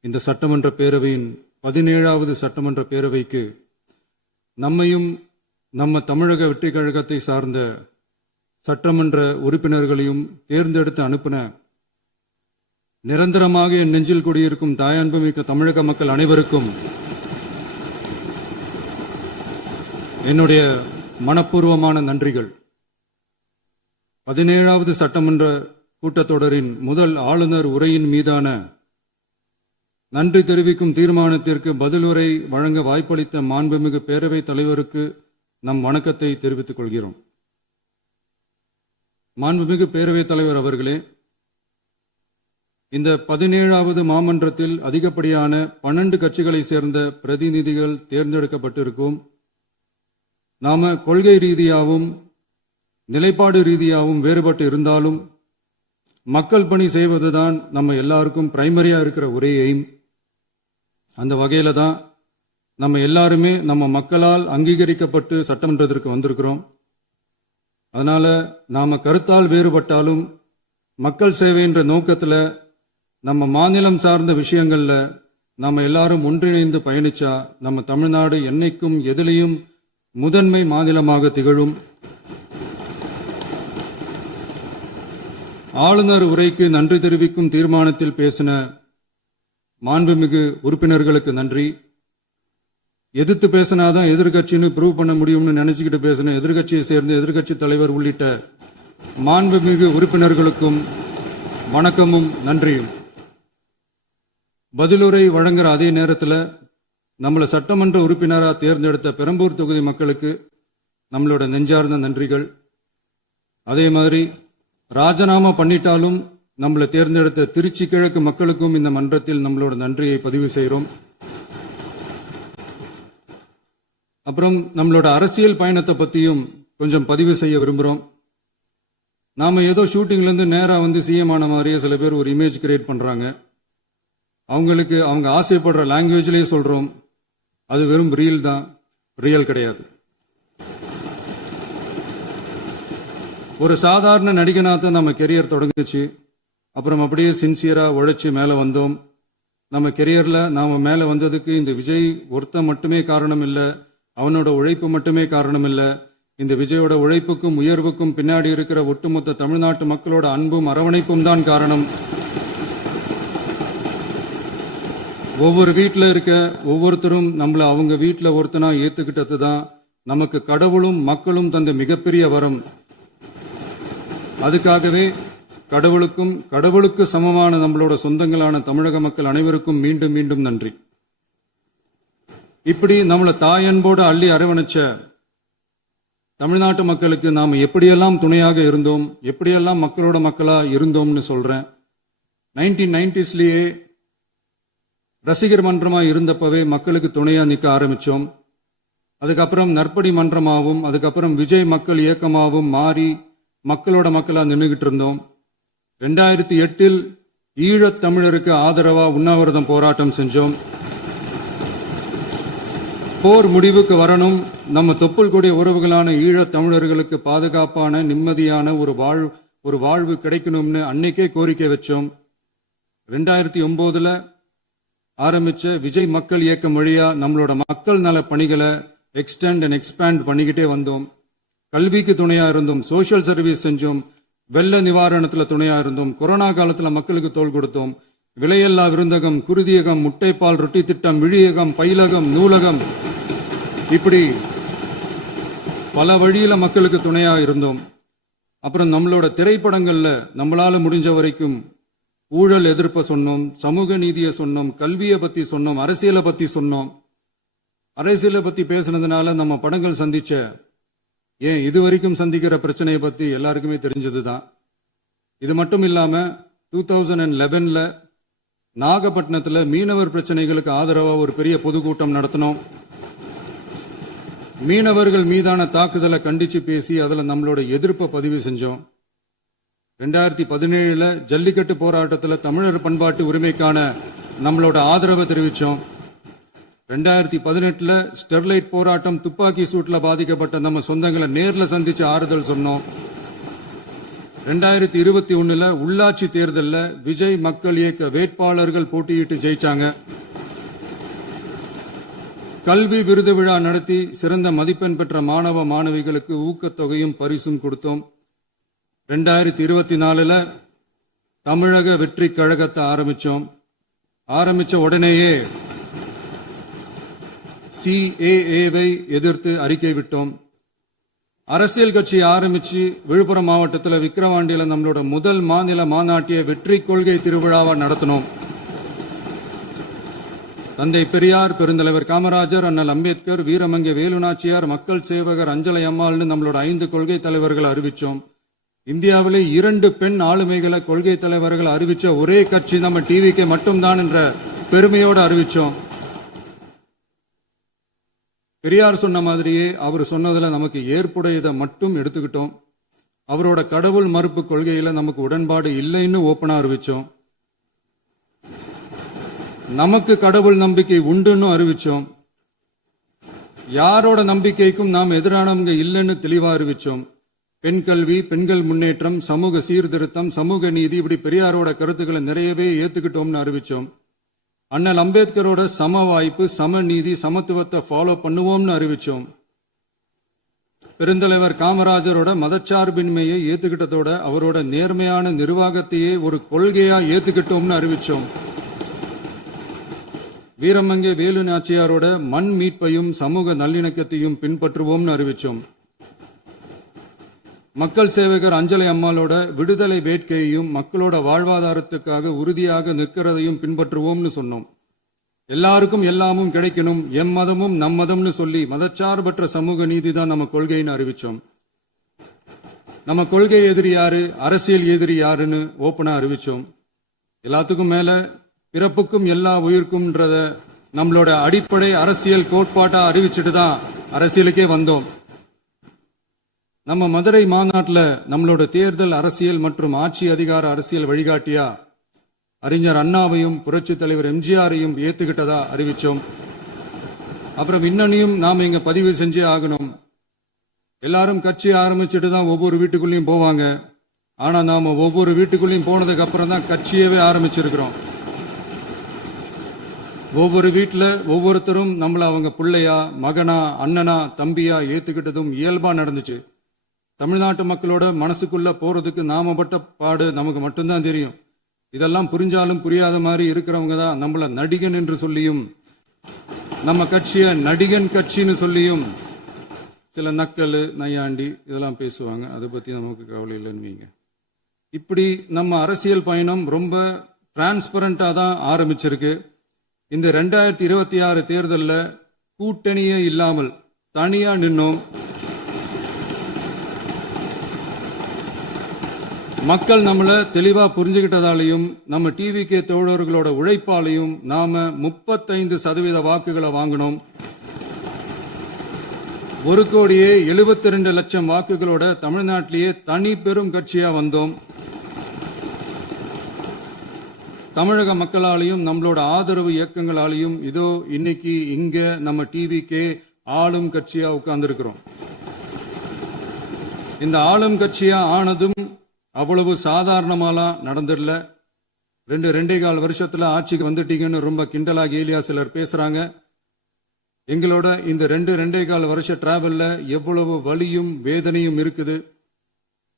இந்த சட்டமன்ற பேரவையின் 17வது சட்டமன்ற பேரவைக்கு நம்மையும் நம்ம தமிழக வெற்றி கழகத்தை சார்ந்த சட்டமன்ற உறுப்பினர்களையும் தேர்ந்தெடுத்து அனுப்பின நிரந்தரமாக என் நெஞ்சில் குடியிருக்கும் தாயன்புமிக்க தமிழக மக்கள் அனைவருக்கும் என்னுடைய மனப்பூர்வமான நன்றிகள். 17வது சட்டமன்ற கூட்டத்தொடரின் முதல் ஆளுநர் உரையின் மீதான நன்றி தெரிவிக்கும் தீர்மானத்திற்கு பதிலுரை வழங்க வாய்ப்பளித்த மாண்புமிகு பேரவைத் தலைவருக்கு நம் வணக்கத்தை தெரிவித்துக் கொள்கிறோம். மாண்புமிகு பேரவைத் தலைவர் அவர்களே, இந்த 17வது மாமன்றத்தில் அதிகப்படியான 12 கட்சிகளை சேர்ந்த பிரதிநிதிகள் தேர்ந்தெடுக்கப்பட்டிருக்கும். நாம கொள்கை ரீதியாகவும் நிலைப்பாடு ரீதியாகவும் வேறுபட்டு இருந்தாலும் மக்கள் பணி செய்வதுதான் நம்ம எல்லாருக்கும் பிரைமரியா இருக்கிற ஒரே எய்ம். அந்த வகையில தான் நம்ம எல்லாருமே நம்ம மக்களால் அங்கீகரிக்கப்பட்டு சட்டமன்றத்திற்கு வந்திருக்கிறோம். அதனால நாம கருத்தால் வேறுபட்டாலும் மக்கள் சேவை என்ற நோக்கத்துல நம்ம மாநிலம் சார்ந்த விஷயங்கள்ல நம்ம எல்லாரும் ஒன்றிணைந்து பயணிச்சா நம்ம தமிழ்நாடு என்னைக்கும் எதிலையும் முதன்மை மாநிலமாக திகழும். ஆளுநர் உரைக்கு நன்றி தெரிவிக்கும் தீர்மானத்தில் பேசின மாண்புமிகு உறுப்பினர்களுக்கு நன்றி. எதிர்த்து பேசினாதான் எதிர்கட்சின்னு ப்ரூவ் பண்ண முடியும்னு நினைச்சுக்கிட்டு பேசின எதிர்கட்சியை சேர்ந்த எதிர்கட்சி தலைவர் உள்ளிட்ட மாண்புமிகு உறுப்பினர்களுக்கும் வணக்கமும் நன்றியும். பதிலுரை வழங்குற அதே நேரத்தில் நம்மளை சட்டமன்ற உறுப்பினராக தேர்ந்தெடுத்த பெரம்பூர் தொகுதி மக்களுக்கு நம்மளோட நெஞ்சார்ந்த நன்றிகள். அதே மாதிரி ராஜினாமா பண்ணிட்டாலும் நம்மளை தேர்ந்தெடுத்த திருச்சி கிழக்கு மக்களுக்கும் இந்த மன்றத்தில் நம்மளோட நன்றியை பதிவு செய்கிறோம். அப்புறம் நம்மளோட அரசியல் பயணத்தை பத்தியும் கொஞ்சம் பதிவு செய்ய விரும்புகிறோம். நாம ஏதோ ஷூட்டிங்ல இருந்து நேரா வந்து சிஎம் ஆன மாதிரியே சில பேர் ஒரு இமேஜ் கிரியேட் பண்றாங்க. அவங்களுக்கு அவங்க ஆசைப்படுற லாங்குவேஜ்லயே சொல்றோம், அது வெறும் ரீல் தான், ரியல் கிடையாது. ஒரு சாதாரண நடிகனாத்தான் நம்ம கெரியர் தொடங்குச்சு. அப்புறம் அப்படியே சின்சியரா உழைச்சு மேல வந்தோம். நம்ம கெரியர்ல நாம மேல வந்ததுக்கு இந்த விஜய் ஒருத்தன் மட்டுமே காரணம் இல்ல, அவனோட உழைப்பு மட்டுமே காரணம் இல்ல. இந்த விஜயோட உழைப்புக்கும் உயர்வுக்கும் பின்னாடி இருக்கிற ஒட்டுமொத்த தமிழ்நாட்டு மக்களோட அன்பும் அரவணைப்பும் தான் காரணம். ஒவ்வொரு வீட்டில் இருக்க ஒவ்வொருத்தரும் நம்மள அவங்க வீட்டில் ஒருத்தனா ஏத்துக்கிட்டது தான் நமக்கு கடவுளும் மக்களும் தந்த மிகப்பெரிய வரம். அதுக்காகவே கடவுளுக்கு சமமான நம்மளோட சொந்தங்களான தமிழக மக்கள் அனைவருக்கும் மீண்டும் மீண்டும் நன்றி. இப்படி நம்மள தாயன்போடு அள்ளி அரவணைச்ச தமிழ்நாட்டு மக்களுக்கு நாம எப்படியெல்லாம் துணையாக இருந்தோம், எப்படியெல்லாம் மக்களோட மக்களா இருந்தோம்னு சொல்றேன். 1990ஸ்லயே ரசிகர் மன்றமா இருந்தப்பவே மக்களுக்கு துணையா நிக்க ஆரம்பிச்சோம். அதுக்கப்புறம் நற்படி மன்றமாவும், அதுக்கப்புறம் விஜய் மக்கள் இயக்கமாவும் மாறி மக்களோட மக்களா நின்றுகிட்டு இருந்தோம். 2008 ஈழத் தமிழருக்கு ஆதரவா உண்ணாவிரதம் போராட்டம் செஞ்சோம். போர் முடிவுக்கு வரணும், நம்ம தொப்புள் கூடிய உறவுகளான ஈழத் தமிழர்களுக்கு பாதுகாப்பான நிம்மதியான ஒரு வாழ்வு கிடைக்கணும்னு அன்னைக்கே கோரிக்கை வச்சோம். 2009 ஆரம்பிச்ச விஜய் மக்கள் இயக்கம் வழியா நம்மளோட மக்கள் நல பணிகளை எக்ஸ்டெண்ட் அண்ட் எக்ஸ்பேண்ட் பண்ணிக்கிட்டே வந்தோம். கல்விக்கு துணையா இருந்தோம், சோசியல் சர்வீஸ் செஞ்சோம், வெள்ள நிவாரணத்துல துணையா இருந்தோம், கொரோனா காலத்துல மக்களுக்கு தோள் கொடுத்தோம். விலையில்லா விருந்தகம், குருதியகம், முட்டைப்பால் ரொட்டி திட்டம், விழியகம், பயிலகம், நூலகம், இப்படி பல வழியில மக்களுக்கு துணையா இருந்தோம். அப்புறம் நம்மளோட திரைப்படங்கள்ல நம்மளால முடிஞ்ச வரைக்கும் ஊழல் எதிர்ப்ப சொன்னோம், சமூக நீதியை சொன்னோம், கல்வியை பத்தி சொன்னோம், அரசியலை பத்தி சொன்னோம். அரசியலை பத்தி பேசுனதுனால நம்ம படங்கள் சந்திச்ச இதுவரைக்கும் சந்திக்கிற பிரச்சனையை பத்தி எல்லாருக்குமே தெரிஞ்சதுதான். இது மட்டும் இல்லாம 2011 நாகப்பட்டினத்துல மீனவர் பிரச்சனைகளுக்கு ஆதரவா ஒரு பெரிய பொதுக்கூட்டம் நடத்தினோம். மீனவர்கள் மீதான தாக்குதலை கண்டிச்சு பேசி அதுல நம்மளோட எதிர்ப்பை பதிவு செஞ்சோம். 2017 ஜல்லிக்கட்டு போராட்டத்தில் தமிழர் பண்பாட்டு உரிமைக்கான நம்மளோட ஆதரவை தெரிவிச்சோம். 2018 ஸ்டெர்லைட் போராட்டம், துப்பாக்கி சூட்ல பாதிக்கப்பட்ட நம்ம சொந்தங்களை நேர்ல சந்திச்சு ஆறுதல் சொன்னோம். 2021 உள்ளாட்சி தேர்தலில் விஜய் மக்கள் இயக்க வேட்பாளர்கள் போட்டியிட்டு ஜெயிச்சாங்க. கல்வி விருது விழா நடத்தி சிறந்த மதிப்பெண் பெற்ற மாணவ மாணவிகளுக்கு ஊக்கத்தொகையும் பரிசும் கொடுத்தோம். 2024 தமிழக வெற்றி கழகத்தை ஆரம்பிச்ச உடனேயே CAA-வை எதிர்த்து அறிக்கை விட்டோம். அரசியல் கட்சி ஆரம்பிச்சு விழுப்புரம் மாவட்டத்தில் விக்கிரவாண்டியில நம்மளோட முதல் மாநில மாநாட்டிய வெற்றி கொள்கை திருவிழாவை நடத்தினோம். தந்தை பெரியார், பெருந்தலைவர் காமராஜர், அண்ணல் அம்பேத்கர், வீரமங்கை வேலுநாச்சியார், மக்கள் சேவகர் அஞ்சலை அம்மாள்னு நம்மளோட 5 கொள்கை தலைவர்களை அறிவிச்சோம். இந்தியாவிலே 2 பெண் ஆளுமைகளை கொள்கை தலைவர்கள் அறிவிச்ச ஒரே கட்சி நம்ம டிவிக்கு மட்டும்தான் என்ற பெருமையோடு அறிவிச்சோம். பெரியார் சொன்ன மாதிரியே அவர் சொன்னதுல நமக்கு ஏற்புடையதை மட்டும் எடுத்துக்கிட்டோம். அவரோட கடவுள் மறுப்பு கொள்கையில நமக்கு உடன்பாடு இல்லைன்னு ஓப்பனா அறிவிச்சோம். நமக்கு கடவுள் நம்பிக்கை உண்டுன்னு அறிவிச்சோம். யாரோட நம்பிக்கைக்கும் நாம் எதிரானவங்க இல்லைன்னு தெளிவா அறிவிச்சோம். பெண் கல்வி, பெண்கள் முன்னேற்றம், சமூக சீர்திருத்தம், சமூக நீதி, இப்படி பெரியாரோட கருத்துக்களை நிறையவே ஏத்துக்கிட்டோம்னு அறிவிச்சோம். அண்ணல் அம்பேத்கரோட சம வாய்ப்பு, சம நீதி, சமத்துவத்தை ஃபாலோ பண்ணுவோம்னு அறிவிச்சோம். பெருந்தலைவர் காமராஜரோட மதச்சார்பின்மையை ஏத்துக்கிட்டதோட அவரோட நேர்மையான நிர்வாகத்தையே ஒரு கொள்கையா ஏத்துக்கிட்டோம்னு அறிவிச்சோம். வீரமங்கை வேலு நாச்சியாரோட மண் மீட்பையும் சமூக நல்லிணக்கத்தையும் பின்பற்றுவோம்னு அறிவிச்சோம். மக்கள் சேவகர் அஞ்சலை அம்மாளோட விடுதலை வேட்கையையும் மக்களோட வாழ்வாதாரத்துக்காக உறுதியாக நிற்கிறதையும் பின்பற்றுவோம்னு சொன்னோம். எல்லாருக்கும் எல்லாமும் கிடைக்கணும், எம் மதமும் நம் மதம்னு சொல்லி மதச்சார்பற்ற சமூக நீதி தான் நம்ம கொள்கைன்னு அறிவிச்சோம். நம்ம கொள்கை எதிரி யாரு, அரசியல் எதிரி யாருன்னு ஓப்பனா அறிவிச்சோம். எல்லாத்துக்கும் மேல பிறப்புக்கும் எல்லா உயிர்க்கும்ன்றத நம்மளோட அடிப்படை அரசியல் கோட்பாட்டா அறிவிச்சுட்டு தான் அரசியலுக்கே வந்தோம். நம்ம மதுரை மாநாட்டில் நம்மளோட தேர்தல் அரசியல் மற்றும் ஆட்சி அதிகார அரசியல் வழிகாட்டியா அறிஞர் அண்ணாவையும் புரட்சி தலைவர் எம்ஜிஆரையும் ஏத்துக்கிட்டதா அறிவிச்சோம். அப்புறம் இன்னனையும் நாம இங்க பதிவு செஞ்சே ஆகணும். எல்லாரும் கட்சி ஆரம்பிச்சுட்டு தான் ஒவ்வொரு வீட்டுக்குள்ளேயும் போவாங்க. ஆனா நாம ஒவ்வொரு வீட்டுக்குள்ளேயும் போனதுக்கு அப்புறம் தான் கட்சியவே ஆரம்பிச்சிருக்கிறோம். ஒவ்வொரு வீட்டுல ஒவ்வொருத்தரும் நம்மள அவங்க பிள்ளையா, மகனா, அண்ணனா, தம்பியா ஏத்துக்கிட்டதும் இயல்பா நடந்துச்சு. தமிழ்நாட்டு மக்களோட மனசுக்குள்ள போறதுக்கு நாம பட்ட பாடு நமக்கு மட்டும்தான் தெரியும். இதெல்லாம் புரிஞ்சாலும் புரியாத மாதிரி இருக்கிறவங்க தான் நம்மள நடிகன் என்று சொல்லியும், நம்ம கட்சிய நடிகன் கட்சின்னு சொல்லியும் சில நக்கல், நையாண்டி இதெல்லாம் பேசுவாங்க. அதை பத்தி நமக்கு கவலை இல்லைன்னு. இப்படி நம்ம அரசியல் பயணம் ரொம்ப டிரான்ஸ்பரண்டா தான் ஆரம்பிச்சிருக்கு. இந்த 2026 தேர்தலில் கூட்டணியே இல்லாமல் தனியா நின்னோம். மக்கள் நம்மள தெளிவா புரிஞ்சுகிட்டதாலையும் நம்ம டிவிகே தோழர்களோட உழைப்பாலையும் நாம 35% வாக்குகளை வாங்கினோம். 1,72,00,000 வாக்குகளோட தமிழ்நாட்டிலேயே தனி பெரும் கட்சியா வந்தோம். தமிழக மக்களாலையும் நம்மளோட ஆதரவு இயக்கங்களாலையும் இதோ இன்னைக்கு இங்க நம்ம டிவிகே ஆளும் கட்சியா உட்கார்ந்திருக்கிறோம். இந்த ஆளும் கட்சியா ஆனதும் அவ்வளவு சாதாரணமாலாம் நடந்துடல. 2.25 வருஷத்துல ஆட்சிக்கு வந்துட்டீங்கன்னு ரொம்ப கிண்டலா கேலியா சிலர் பேசுறாங்க. எங்களோட இந்த 2.25 வருஷ டிராவல்ல எவ்வளவு வலியும் வேதனையும் இருக்குது.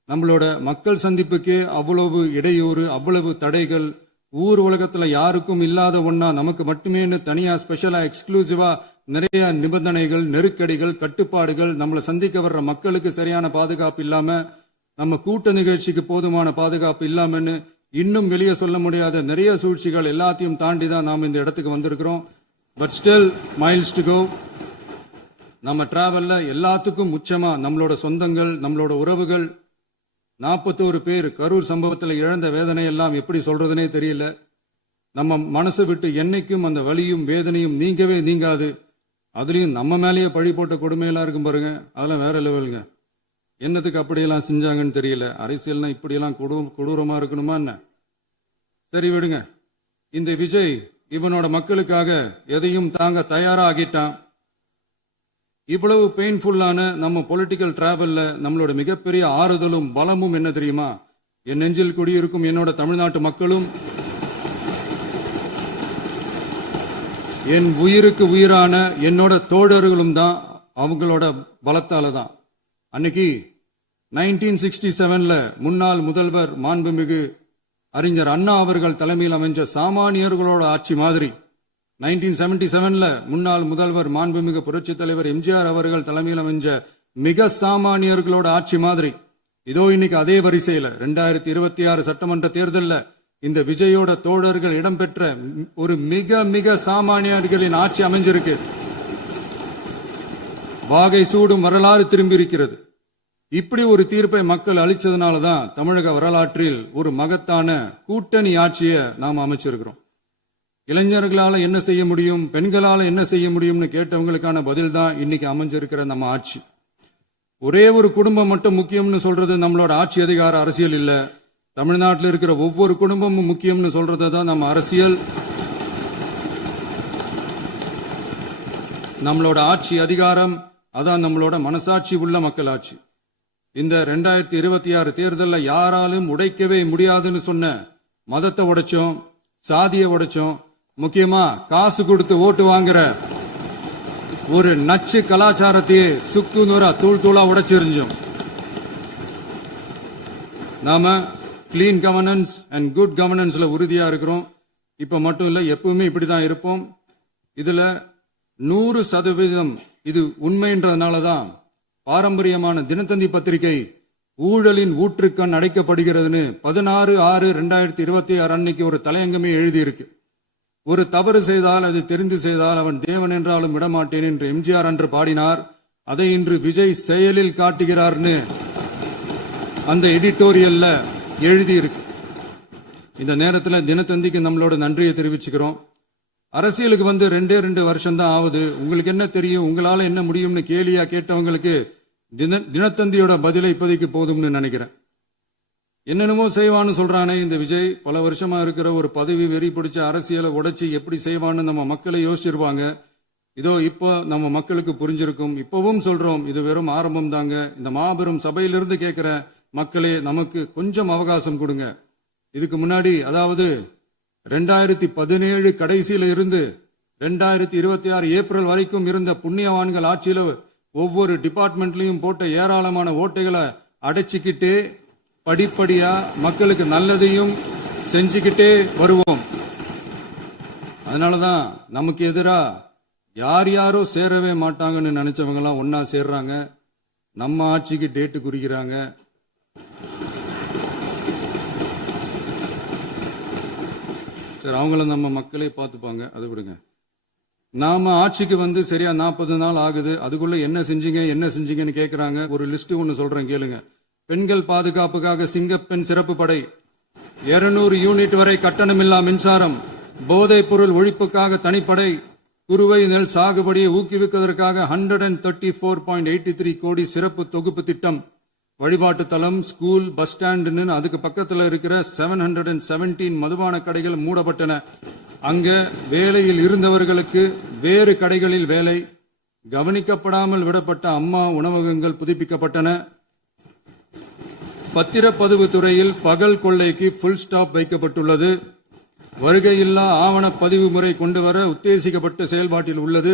நம்மளோட மக்கள் சந்திப்புக்கே அவ்வளவு இடையூறு, அவ்வளவு தடைகள், ஊர் உலகத்துல யாருக்கும் இல்லாத ஒன்னா நமக்கு மட்டுமே தனியா ஸ்பெஷலா எக்ஸ்க்ளூசிவா நிறைய நிபந்தனைகள், நெருக்கடிகள், கட்டுப்பாடுகள், நம்மளை சந்திக்க வர்ற மக்களுக்கு சரியான பாதுகாப்பு இல்லாம, நம்ம கூட்ட நிகழ்ச்சிக்கு போதுமான பாதுகாப்பு இல்லாமன்னு இன்னும் வெளியே சொல்ல முடியாத நிறைய சூழ்ச்சிகள் எல்லாத்தையும் தாண்டி தான் நாம் இந்த இடத்துக்கு வந்திருக்கிறோம். But still miles to go. நம்ம டிராவல்ல எல்லாத்துக்கும் உச்சமா நம்மளோட சொந்தங்கள், நம்மளோட உறவுகள், 41 பேர் கரூர் சம்பவத்தில் இழந்த வேதனை எல்லாம் எப்படி சொல்றதுனே தெரியல. நம்ம மனசு விட்டு என்னைக்கும் அந்த வலியும் வேதனையும் நீங்கவே நீங்காது. அதுலயும் நம்ம மேலேயே பழி போட்ட கொடுமையெல்லாம் இருக்கும் பாருங்க, அதெல்லாம் வேற லெவலுங்க. என்னத்துக்கு அப்படியெல்லாம் செஞ்சாங்கன்னு தெரியல. அரசியல்னா இப்படியெல்லாம் கொடூரமா இருக்கணுமா என்ன? சரி விடுங்க. இந்த விஜய் இவனோட மக்களுக்காக எதையும் தாங்க தயாராகிட்டான். இவ்வளவு பெயின்ஃபுல்லான நம்ம பொலிட்டிக்கல் டிராவல்ல நம்மளோட மிகப்பெரிய ஆறுதலும் பலமும் என்ன தெரியுமா? என் நெஞ்சில் குடியிருக்கும் என்னோட தமிழ்நாட்டு மக்களும், என் உயிருக்கு உயிரான என்னோட தோழர்களும் தான். அவங்களோட பலத்தால தான். அன்னைக்கு 1967ல முன்னாள் முதல்வர் மாண்புமிகு அறிஞர் அண்ணா அவர்கள் தலைமையில் அமைஞ்ச சாமானியர்களோட ஆட்சி மாதிரி, 1977ல முன்னாள் முதல்வர் மாண்புமிகு புரட்சி தலைவர் எம்ஜிஆர் அவர்கள் தலைமையில் அமைஞ்ச மிக சாமானியர்களோட ஆட்சி மாதிரி, இதோ இன்னைக்கு அதே வரிசையில 2026 சட்டமன்ற தேர்தலில் இந்த விஜயோட தோழர்கள் இடம்பெற்ற ஒரு மிக மிக சாமானியர்களின் ஆட்சி அமைஞ்சிருக்கு. வாகை சூடும் வரலாறு திரும்பி இருக்கிறது. இப்படி ஒரு தீர்ப்பை மக்கள் அளிச்சதுனாலதான் தமிழக வரலாற்றில் ஒரு மகத்தான கூட்டணி ஆட்சியை நாம் அமைச்சிருக்கிறோம். இளைஞர்களால என்ன செய்ய முடியும், பெண்களால என்ன செய்ய முடியும்னு கேட்டவங்களுக்கான பதில் தான் இன்னைக்கு அமைஞ்சிருக்கிற நம்ம ஆட்சி. ஒரே ஒரு குடும்பம் மட்டும் முக்கியம்னு சொல்றது நம்மளோட ஆட்சி அதிகார அரசியல் இல்ல. தமிழ்நாட்டில் இருக்கிற ஒவ்வொரு குடும்பமும் முக்கியம்னு சொல்றது தான் நம்ம அரசியல். நம்மளோட ஆட்சி அதிகாரம் அதான் நம்மளோட மனசாட்சி உள்ள மக்கள் ஆட்சி. இந்த 2026 தேர்தலில் யாராலும் உடைக்கவே முடியாதுன்னு சொன்ன மதத்தை உடைச்சோம், சாதியை உடைச்சோம், முக்கியமா காசு கொடுத்து ஓட்டு வாங்குற ஒரு நச்சு கலாச்சாரத்தையே சுக்கு நூறா தூள் தூளா உடைச்சிருந்தோம். நாம கிளீன் கவர்னன்ஸ் அண்ட் குட் கவர்னன்ஸ்ல உறுதியா இருக்கிறோம். இப்ப மட்டும் இல்ல, எப்பவுமே இப்படிதான் இருப்போம். இதுல 100% இது உண்மைன்றதுனாலதான் பாரம்பரியமான தினத்தந்தி பத்திரிகை ஊழலின் ஊற்றுக்கண் அடைக்கப்படுகிறதுன்னு 16/6/2026 அன்னைக்கு ஒரு தலையங்கமே எழுதியிருக்கு. ஒரு தவறு செய்தால், அது தெரிந்து செய்தால் அவன் தேவன் என்றாலும் விடமாட்டேன் என்று எம்ஜிஆர் அன்று பாடினார். அதை இன்று விஜய் செயலில் காட்டுகிறார்னு அந்த எடிட்டோரியல்ல எழுதியிருக்கு. இந்த நேரத்தில் தினத்தந்திக்கு நம்மளோட நன்றியை தெரிவிச்சுக்கிறோம். அரசியலுக்கு வந்து 2 வருஷம் தான் ஆகுது. உங்களுக்கு என்ன தெரியும், உங்களால என்ன முடியும்னு கேலியா கேட்டவங்களுக்கு தினத்தந்தியோட பதிலை இப்போதைக்கு போதும்னு நினைக்கிறேன். என்னென்னமோ செய்வான்னு சொல்றானே இந்த விஜய், பல வருஷமா இருக்கிற ஒரு பதவி வெறி பிடிச்ச அரசியலை உடைச்சி எப்படி செய்வான்னு நம்ம மக்களை யோசிச்சிருப்பாங்க. இதோ இப்போ நம்ம மக்களுக்கு புரிஞ்சிருக்கும். இப்பவும் சொல்றோம், இது வெறும் ஆரம்பம் தாங்க. இந்த மாபெரும் சபையிலிருந்து கேட்கிற மக்களே, நமக்கு கொஞ்சம் அவகாசம் கொடுங்க. இதுக்கு முன்னாடி, அதாவது 2017 கடைசியில இருந்து 2026 ஏப்ரல் வரைக்கும் இருந்த புண்ணியவான்கள் ஆட்சியில ஒவ்வொரு டிபார்ட்மெண்ட்லயும் போட்ட ஏராளமான ஓட்டைகளை அடைச்சிக்கிட்டே படிப்படியா மக்களுக்கு நல்லதையும் செஞ்சுக்கிட்டே வருவோம். அதனாலதான் நமக்கு எதிரா யார் யாரோ சேரவே மாட்டாங்கன்னு நினைச்சவங்க எல்லாம் ஒன்னா சேர்றாங்க. நம்ம ஆட்சிக்கு டேட்டு குறிக்கிறாங்க. சரி, அவங்கள நம்ம மக்களே பார்த்துப்பாங்க, அதை விடுங்க. நாம ஆட்சிக்கு வந்து சரியா 40 நாள் ஆகுது. அதுக்குள்ள என்ன செஞ்சீங்கன்னு கேக்குறாங்க. ஒரு லிஸ்ட் ஒன்னு சொல்றேன் கேளுங்க. பெண்கள் பாதுகாப்புக்காக சிங்கப்பெண் சிறப்பு படை, 200 யூனிட் வரை கட்டணமில்லா மின்சாரம், போதைப் பொருள் ஒழிப்புக்காக தனிப்படை, குறுவை நெல் சாகுபடியை ஊக்குவிப்பதற்காக 134.83 கோடி சிறப்பு தொகுப்பு திட்டம், வழிபாட்டு தலம், ஸ்கூல், பஸ் ஸ்டாண்டுன்னு அதுக்கு பக்கத்துல இருக்கிற 717 மதுபான கடைகள் மூடப்பட்டன. அங்க வேலையில் இருந்தவர்களுக்கு வேறு கடைகளில் வேலை, கவனிக்கப்படாமல் விடப்பட்ட அம்மா உணவகங்கள் புதுப்பிக்கப்பட்டன. பத்திரப்பதிவு துறையில் பகல் கொள்ளைக்கு புல் ஸ்டாப் வைக்கப்பட்டுள்ளது. வருகையில்லா ஆவண பதிவு முறை கொண்டுவர உத்தேசிக்கப்பட்ட செயல்பாட்டில் உள்ளது.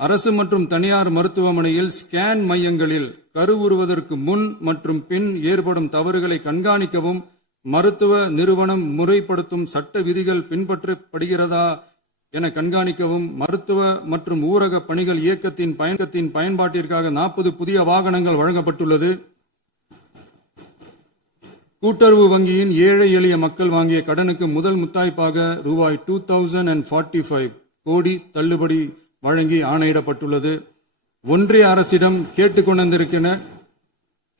அரசு மற்றும் தனியார் மருத்துவமனையில் ஸ்கேன் மையங்களில் கருவுறுவதற்கு முன் மற்றும் பின் ஏற்படும் தவறுகளை கண்காணிக்கவும், மருத்துவ நிறுவனம் முறைப்படுத்தும் சட்ட விதிகள் பின்பற்றப்படுகிறதா என கண்காணிக்கவும், மருத்துவ மற்றும் ஊரக பணிகள் இயக்கத்தின் பயன்பாட்டிற்காக 40 புதிய வாகனங்கள் வழங்கப்பட்டுள்ளது. கூட்டுறவு வங்கியின் ஏழை எளிய மக்கள் வாங்கிய கடனுக்கு முதல் முத்தாய்ப்பாக ரூபாய் 2045 கோடி தள்ளுபடி வழங்கி ஆணையிடப்பட்டுள்ளது. ஒன்றிய அரசிடம்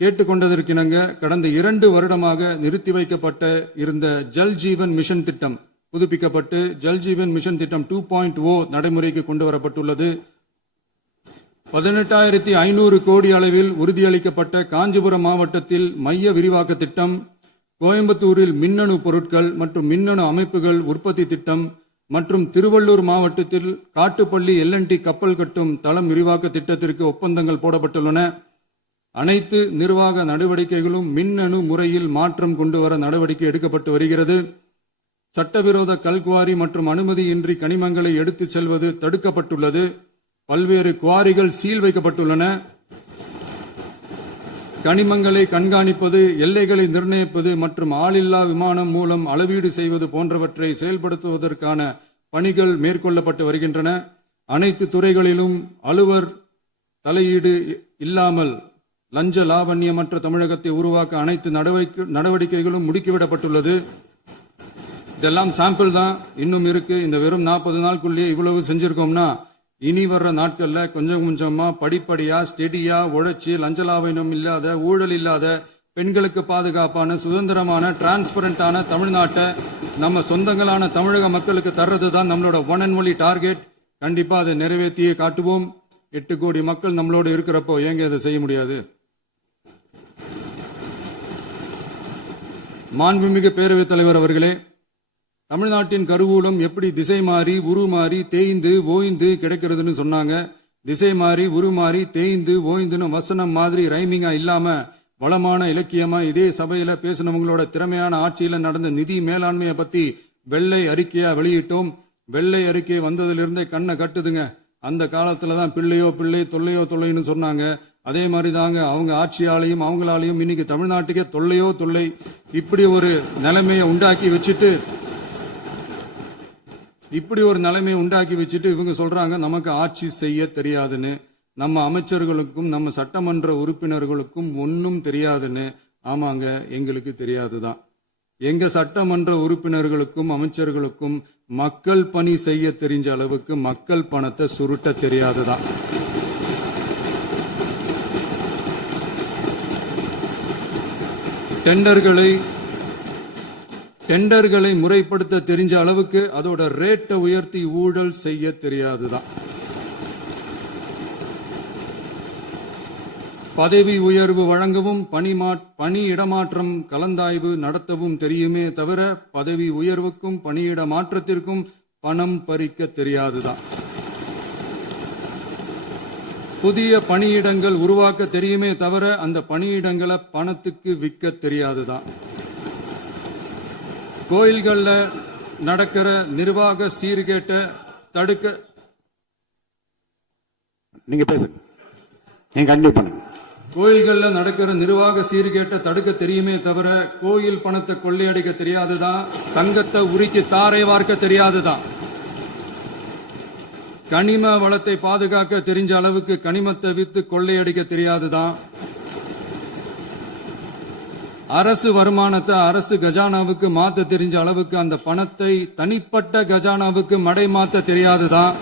கேட்டுக்கொண்டதற்கிணங்க கடந்த 2 வருடமாக நிறுத்தி வைக்கப்பட்ட இருந்த ஜல் ஜீவன் மிஷன் திட்டம் புதுப்பிக்கப்பட்டு ஜல் ஜீவன் மிஷன் திட்டம் 2.0 நடைமுறைக்கு கொண்டு வரப்பட்டுள்ளது. 18,500 கோடி அளவில் உறுதியளிக்கப்பட்ட காஞ்சிபுரம் மாவட்டத்தில் மைய விரிவாக்க திட்டம், கோயம்புத்தூரில் மின்னணு பொருட்கள் மற்றும் மின்னணு அமைப்புகள் உற்பத்தி திட்டம் மற்றும் திருவள்ளூர் மாவட்டத்தில் காட்டுப்பள்ளி LNT கப்பல் கட்டும் தளம் விரிவாக்க திட்டத்திற்கு ஒப்பந்தங்கள் போடப்பட்டுள்ளன. அனைத்து நிர்வாக நடவடிக்கைகளும் மின்னணு முறையில் மாற்றம் கொண்டுவர நடவடிக்கை எடுக்கப்பட்டு வருகிறது. சட்டவிரோத கல்குவாரி மற்றும் அனுமதியின்றி கனிமங்களை எடுத்துச் செல்வது தடுக்கப்பட்டுள்ளது. பல்வேறு குவாரிகள் சீல் வைக்கப்பட்டுள்ளன. கனிமங்களை கண்காணிப்பது, எல்லைகளை நிர்ணயிப்பது மற்றும் ஆளில்லா விமானம் மூலம் அளவீடு செய்வது போன்றவற்றை செயல்படுத்துவதற்கான பணிகள் மேற்கொள்ளப்பட்டு வருகின்றன. அனைத்து துறைகளிலும் அலுவலர் தலையீடு இல்லாமல் லஞ்ச லாவண்யமற்ற தமிழகத்தை உருவாக்க அனைத்து நடவடிக்கைகளும் முடுக்கிவிடப்பட்டுள்ளது. இதெல்லாம் சாம்பிள் தான், இன்னும் இருக்கு. இந்த வெறும் 40 நாளுக்குள்ளேயே இவ்வளவு செஞ்சிருக்கோம்னா, இனி வர்ற நாட்கள்ல கொஞ்சம் கொஞ்சமா படிப்படியா ஸ்டெடியா உழைச்சி லஞ்சலாவணம் இல்லாத, ஊழல் இல்லாத, பெண்களுக்கு பாதுகாப்பான, சுதந்திரமான, டிரான்ஸ்பரண்டான தமிழ்நாட்டை நம்ம சொந்தங்களான தமிழக மக்களுக்கு தர்றதுதான் நம்மளோட ஒன் அண்ட் ஒன்லி டார்கெட். கண்டிப்பா அதை நிறைவேற்றியே காட்டுவோம். 8 கோடி மக்கள் நம்மளோட இருக்கிறப்போ ஏங்க அதை செய்ய முடியாது? மாண்புமிகு பேரவைத் தலைவர் அவர்களே, தமிழ்நாட்டின் கருவூலம் எப்படி திசை மாறி உருமாறி தேய்ந்து ஓய்ந்து கிடைக்கிறதுன்னு சொன்னாங்க. திசை மாறி உருமாறி தேய்ந்து ஓய்ந்துன்னு வசனம் மாதிரி ரைமிங்கா இல்லாம வளமான இலக்கியமா இதே சபையில பேசினவங்களோட திறமையான ஆட்சியில நடந்த நிதி மேலாண்மையை பத்தி வெள்ளை அறிக்கையா வெளியிட்டோம். வெள்ளை அறிக்கை வந்ததிலிருந்தே கண்ணை கட்டுதுங்க. அந்த காலத்துலதான் பிள்ளையோ பிள்ளை தொல்லையோ தொல்லைன்னு சொன்னாங்க. அதே மாதிரி தாங்க அவங்க ஆட்சியாலையும் அவங்களாலையும் இன்னைக்கு தமிழ்நாட்டுக்கே தொல்லையோ தொல்லை. இப்படி ஒரு நிலைமையை உண்டாக்கி வச்சுட்டு இவங்க சொல்றாங்க நமக்கு ஆட்சி செய்ய தெரியாதுன்னு. நம்ம அமைச்சர்களுக்கும் நம்ம சட்டமன்ற உறுப்பினர்களுக்கும் ஒன்னும் தெரியாதுன்னு. ஆமாங்க, எங்களுக்கு தெரியாதுதான். எங்க சட்டமன்ற உறுப்பினர்களுக்கும் அமைச்சர்களுக்கும் மக்கள் பணி செய்ய தெரிஞ்ச அளவுக்கு மக்கள் பணத்தை சுருட்ட தெரியாதுதான். டெண்டர்களை முறைப்படுத்த தெரிஞ்ச அளவுக்கு அதோட ரேட்டை உயர்த்தி ஊழல் செய்ய தெரியாதுதான். பதவி உயர்வு வழங்கவும் பணி இடமாற்றம் கலந்தாய்வு நடத்தவும் தெரியுமே தவிர பதவி உயர்வுக்கும் பணியிட மாற்றத்திற்கும் பணம் பறிக்க தெரியாதுதான். புதிய பணியிடங்கள் உருவாக்க தெரியுமே தவிர அந்த பணியிடங்களை பணத்துக்கு விற்க தெரியாதுதான். கோயில்கள்ல நடக்கிற நிர்வாக சீர்கேட்டை தடுக்க நீங்க பேசுங்க, நீங்க கண்டிப்பா பண்ணுங்க. கோயில்கள்ல நடக்கிற நிர்வாக சீர்கேட்டை தடுக்க தெரியுமே தவிர கோயில் பணத்தை கொள்ளையடிக்க தெரியாதுதான். தங்கத்தை உருக்கி தாரை வார்க்க தெரியாதுதான். கனிம வளத்தை பாதுகாக்க தெரிஞ்ச அளவுக்கு கனிமத்தை வித்து கொள்ளையடிக்க தெரியாதுதான். அரசு வருமானத்தை அரசு கஜானாவுக்கு மாத்த தெரிஞ்ச அளவுக்கு அந்த பணத்தை தனிப்பட்ட கஜானாவுக்கு மடை மாத்த தெரியாதுதான்.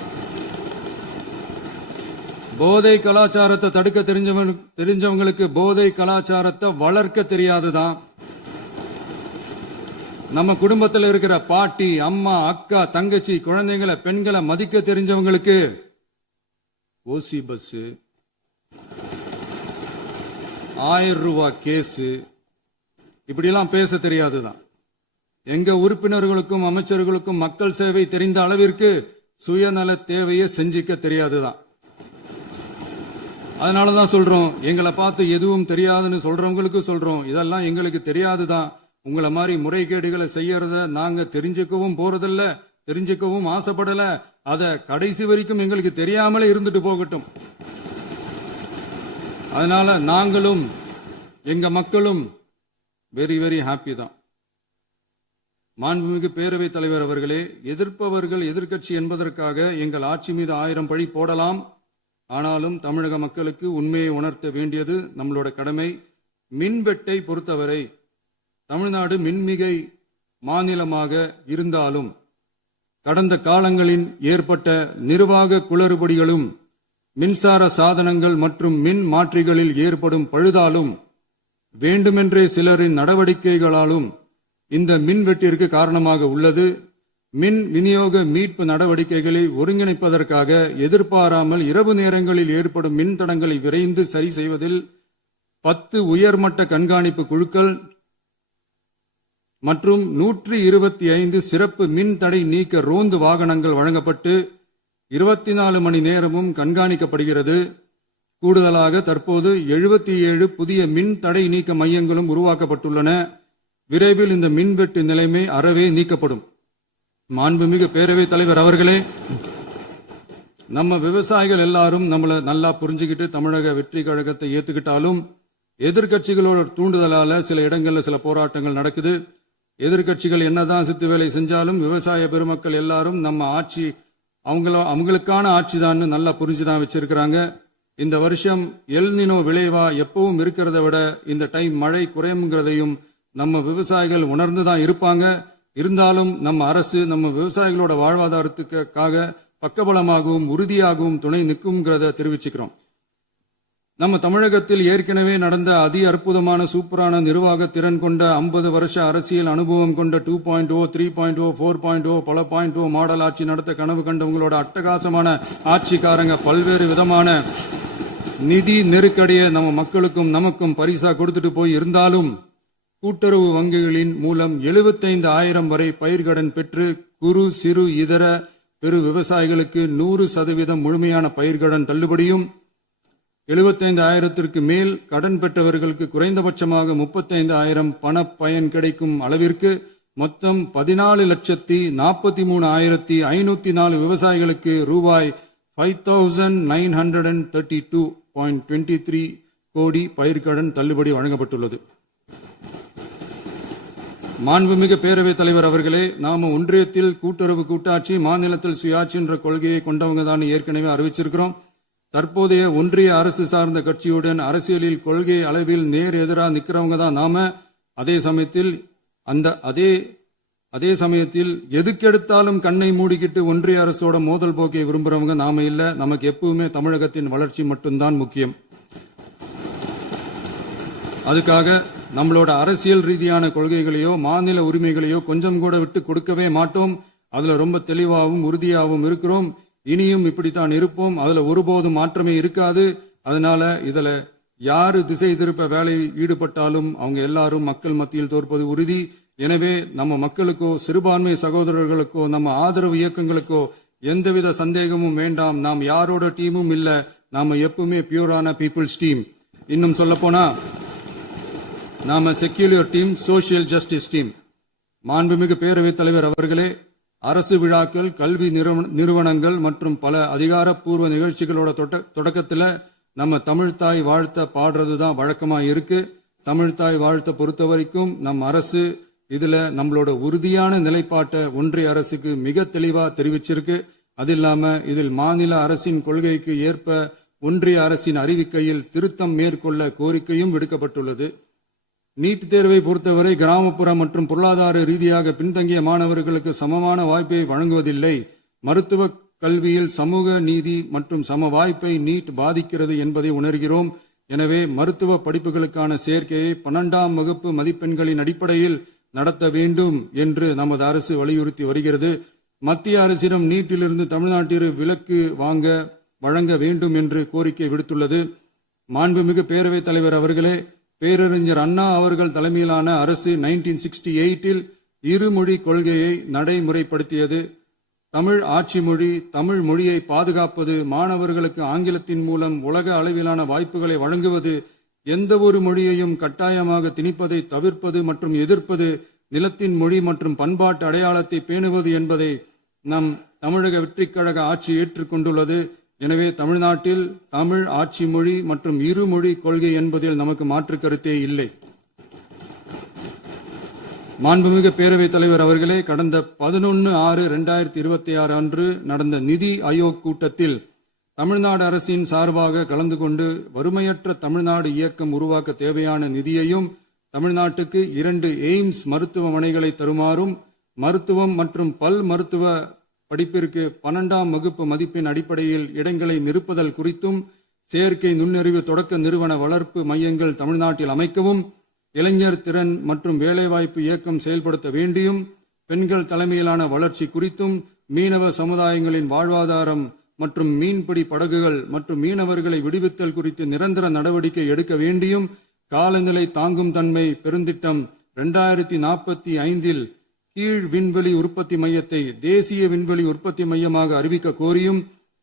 போதை கலாச்சாரத்தை தடுக்க தெரிஞ்சவங்களுக்கு போதை கலாச்சாரத்தை வளர்க்க தெரியாதுதான். நம்ம குடும்பத்தில் இருக்கிற பாட்டி, அம்மா, அக்கா, தங்கச்சி, குழந்தைகளை, பெண்களை மதிக்க தெரிஞ்சவங்களுக்கு ஓசி பஸ், 1000 ரூபாய் கேஸ், இப்படியெல்லாம் பேச தெரியாதுதான். எங்க உறுப்பினர்களுக்கும் அமைச்சர்களுக்கும் மக்கள் சேவை தெரிந்த அளவிற்கு சுயநல தேவையை செஞ்சிக்க தெரியாதுதான். அதனாலதான் சொல்றோம், எங்களை பார்த்து எதுவும் தெரியாதுன்னு சொல்றவங்களுக்கு சொல்றோம், இதெல்லாம் எங்களுக்கு தெரியாதுதான். உங்களை மாதிரி முறைகேடுகளை செய்யறத நாங்க தெரிஞ்சுக்கவும் போறதில்ல, தெரிஞ்சுக்கவும் ஆசைப்படல. அத கடைசி வரைக்கும் எங்களுக்கு தெரியாமலே இருந்துட்டு போகட்டும். அதனால நாங்களும் எங்க மக்களும் வெரி வெரி ஹாப்பி தான். மாண்புமிகு பேரவைத் தலைவர் அவர்களே, எதிர்ப்பவர்கள் எதிர்க்கட்சி என்பதற்காக எங்கள் ஆட்சி மீது 1000 பழி போடலாம். ஆனாலும் தமிழக மக்களுக்கு உண்மையை உணர்த்த வேண்டியது நம்மளோட கடமை. மின்வெட்டை பொறுத்தவரை தமிழ்நாடு மின்மிகை மாநிலமாக இருந்தாலும் கடந்த காலங்களில் ஏற்பட்ட நிர்வாக குளறுபடிகளும் மின்சார சாதனங்கள் மற்றும் மின் மாற்றிகளில் ஏற்படும் பழுதாலும் வேண்டுமென்றே சிலரின் நடவடிக்கைகளாலும் இந்த மின்வெட்டிற்கு காரணமாக உள்ளது. மின் விநியோக மீட்பு நடவடிக்கைகளை ஒருங்கிணைப்பதற்காக எதிர்பாராமல் இரவு நேரங்களில் ஏற்படும் மின் தடங்களை விரைந்து சரி செய்வதில் 10 உயர்மட்ட கண்காணிப்பு குழுக்கள் மற்றும் 125 சிறப்பு மின் தடை நீக்க ரோந்து வாகனங்கள் வழங்கப்பட்டு 24 மணி நேரமும் கண்காணிக்கப்படுகிறது. கூடுதலாக தற்போது 77 புதிய மின் தடை நீக்க மையங்களும் உருவாக்கப்பட்டுள்ளன. விரைவில் இந்த மின்வெட்டு நிலைமை அறவே நீக்கப்படும். மாண்புமிகு பேரவைத் தலைவர் அவர்களே, நம்ம விவசாயிகள் எல்லாரும் நம்மள நல்லா புரிஞ்சுக்கிட்டு தமிழக வெற்றி கழகத்தை ஏத்துக்கிட்டாலும் எதிர்கட்சிகளோட தூண்டுதலால சில இடங்கள்ல சில போராட்டங்கள் நடக்குது. எதிர்கட்சிகள் என்னதான் சித்து வேலை செஞ்சாலும் விவசாய பெருமக்கள் எல்லாரும் நம்ம ஆட்சி அவங்களுக்கான ஆட்சி தான் நல்லா புரிஞ்சுதான் வச்சிருக்கிறாங்க. இந்த வருஷம் எல்னினோ விளைவா எப்பவும் இருக்கிறத விட இந்த டைம் மழை குறையுங்கிறதையும் நம்ம விவசாயிகள் உணர்ந்துதான் இருப்பாங்க. இருந்தாலும் நம்ம அரசு நம்ம விவசாயிகளோட வாழ்வாதாரத்துக்காக பக்கபலமாகவும் உறுதியாகவும் துணை நிற்கும்ங்கிறத தெரிவிச்சுக்கிறோம். நம்ம தமிழகத்தில் ஏற்கனவே நடந்த அதி அற்புதமான சூப்பரான நிர்வாக திறன் கொண்ட 50 வருஷ அரசியல் அனுபவம் கொண்ட 2.0, 3.0, 4.0 பல 0.0 மாடல் ஆட்சி நடத்த கனவு கண்டவங்களோட அட்டகாசமான ஆட்சிக்காரங்க பல்வேறு விதமான நிதி நெருக்கடியை நம்ம மக்களுக்கும் நமக்கும் பரிசா கொடுத்துட்டு போய் இருந்தாலும் கூட்டுறவு வங்கிகளின் மூலம் 75,000 வரை பயிர்கடன் பெற்று குறு சிறு இதர பெரு விவசாயிகளுக்கு 100% முழுமையான பயிர்கடன் தள்ளுபடியும் 75,000ற்கு மேல் கடன் பெற்றவர்களுக்கு குறைந்தபட்சமாக 35,000 பண பயன் கிடைக்கும் அளவிற்கு மொத்தம் 14,43,504 விவசாயிகளுக்கு ரூபாய் 5,932.23 கோடி பயிர்கடன் தள்ளுபடி வழங்கப்பட்டுள்ளது. மாண்புமிகு பேரவைத் தலைவர் அவர்களே, நாம ஒன்றியத்தில் கூட்டுறவு கூட்டாட்சி, மாநிலத்தில் சுயாட்சி என்ற கொள்கையை கொண்டவங்க தான் ஏற்கனவே அறிவிச்சிருக்கிறோம். தற்போதைய ஒன்றிய அரசு சார்ந்த கட்சியுடன் அரசியலில் கொள்கை அளவில் நேர் எதிராக நிக்கிறவங்க தான் நாம. அதே சமயத்தில் எதுக்கெடுத்தாலும் கண்ணை மூடிக்கிட்டு ஒன்றிய அரசோட மோதல் போக்கை விரும்புறவங்க நாம இல்ல. நமக்கு எப்பவுமே தமிழகத்தின் வளர்ச்சி மட்டும்தான் முக்கியம். அதுக்காக நம்மளோட அரசியல் ரீதியான கொள்கைகளையோ மாநில உரிமைகளையோ கொஞ்சம் கூட விட்டு கொடுக்கவே மாட்டோம். அதுல ரொம்ப தெளிவாகவும் உறுதியாகவும் இருக்கிறோம். இனியும் இப்படித்தான் இருப்போம். அதுல ஒருபோதும் மாற்றமே இருக்காது. அதனால இதுல யாரு திசை திருப்ப வேலையில் ஈடுபட்டாலும் அவங்க எல்லாரும் மக்கள் மத்தியில் தோற்பது உறுதி. எனவே நம்ம மக்களுக்கோ சிறுபான்மை சகோதரர்களுக்கோ நம்ம ஆதரவு இயக்கங்களுக்கோ எந்தவித சந்தேகமும் வேண்டாம். நாம் யாரோட டீமும் இல்ல, நாம எப்பவுமே பியூரான பீப்புள்ஸ் டீம். இன்னும் சொல்ல போனா நாம secular team, social justice team. மாண்புமிகு பேரவைத் தலைவர் அவர்களே, அரசு விழாக்கள், கல்வி நிறுவனங்கள் மற்றும் பல அதிகாரப்பூர்வ நிகழ்ச்சிகளோட தொடக்கத்துல நம்ம தமிழ்தாய் வாழ்த்த பாடுறதுதான் வழக்கமா இருக்கு. தமிழ்தாய் வாழ்த்த பொறுத்த வரைக்கும் நம் அரசு இதுல நம்மளோட உறுதியான நிலைப்பாட்டை ஒன்றிய அரசுக்கு மிக தெளிவா தெரிவிச்சிருக்கு. அது இல்லாம இதில் மாநில அரசின் கொள்கைக்கு ஏற்ப ஒன்றிய அரசின் அறிவிக்கையில் திருத்தம் மேற்கொள்ள கோரிக்கையும் விடுக்கப்பட்டுள்ளது. நீட் தேர்வை பொறுத்தவரை கிராமப்புற மற்றும் பொருளாதார ரீதியாக பின்தங்கிய மாணவர்களுக்கு சமமான வாய்ப்பை வழங்குவதில்லை. மருத்துவ கல்வியில் சமூக நீதி மற்றும் சம வாய்ப்பை நீட் பாதிக்கிறது என்பதை உணர்கிறோம். எனவே மருத்துவ படிப்புகளுக்கான சேர்க்கையை 12ஆம் வகுப்பு மதிப்பெண்களின் அடிப்படையில் நடத்த வேண்டும் என்று நமது அரசு வலியுறுத்தி வருகிறது. மத்திய அரசிடம் நீட்டிலிருந்து தமிழ்நாட்டிற்கு விலக்கு வழங்க வேண்டும் என்று கோரிக்கை விடுத்துள்ளது. மாண்புமிகு பேரவைத் தலைவர் அவர்களே, பேரறிஞர் அண்ணா அவர்கள் தலைமையிலான அரசு 1968இல் இருமொழி கொள்கையை நடைமுறைப்படுத்தியது. தமிழ் ஆட்சி மொழி, தமிழ் மொழியை பாதுகாப்பது, மாணவர்களுக்கு ஆங்கிலத்தின் மூலம் உலக அளவிலான வாய்ப்புகளை வழங்குவது, எந்த ஒரு மொழியையும் கட்டாயமாக திணிப்பதை தவிர்ப்பது மற்றும் எதிர்ப்பது, நிலத்தின் மொழி மற்றும் பண்பாட்டு அடையாளத்தை பேணுவது என்பதை நம் தமிழக வெற்றிக் கழக ஆட்சி ஏற்றுக்கொண்டுள்ளது. எனவே தமிழ்நாட்டில் தமிழ் ஆட்சி மொழி மற்றும் இருமொழி கொள்கை என்பதில் நமக்கு மாற்று கருத்தே இல்லை. மாண்புமிகு பேரவைத் தலைவர் அவர்களே, கடந்த 11/6/2026 அன்று நடந்த நிதி ஆயோக் கூட்டத்தில் தமிழ்நாடு அரசின் சார்பாக கலந்து கொண்டு வறுமையற்ற தமிழ்நாடு இயக்கம் உருவாக்க தேவையான நிதியையும், தமிழ்நாட்டுக்கு 2 எய்ம்ஸ் மருத்துவமனைகளை தருமாறும், மருத்துவம் மற்றும் பல் மருத்துவ படிப்பிற்கு 12ஆம் வகுப்பு மதிப்பெண் அடிப்படையில் இடங்களை நிரப்புதல் குறித்தும், செயற்கை நுண்ணறிவு தொடக்க நிறுவன வளர்ப்பு மையங்கள் தமிழ்நாட்டில் அமைக்கவும், இளைஞர் திறன் மற்றும் வேலைவாய்ப்பு இயக்கம் செயல்படுத்த வேண்டியும், பெண்கள் தலைமையிலான வளர்ச்சி குறித்தும், மீனவ சமுதாயங்களின் வாழ்வாதாரம் மற்றும் மீன்பிடி படகுகள் மற்றும் மீனவர்களை விடுவித்தல் குறித்து நிரந்தர நடவடிக்கை எடுக்க வேண்டியும், காலநிலை தாங்கும் தன்மை பெருந்திட்டம் 2045இல் கீழ் விண்வெளி உற்பத்தி மையத்தை தேசிய விண்வெளி உற்பத்தி மையமாக அறிவிக்க கோரியும்,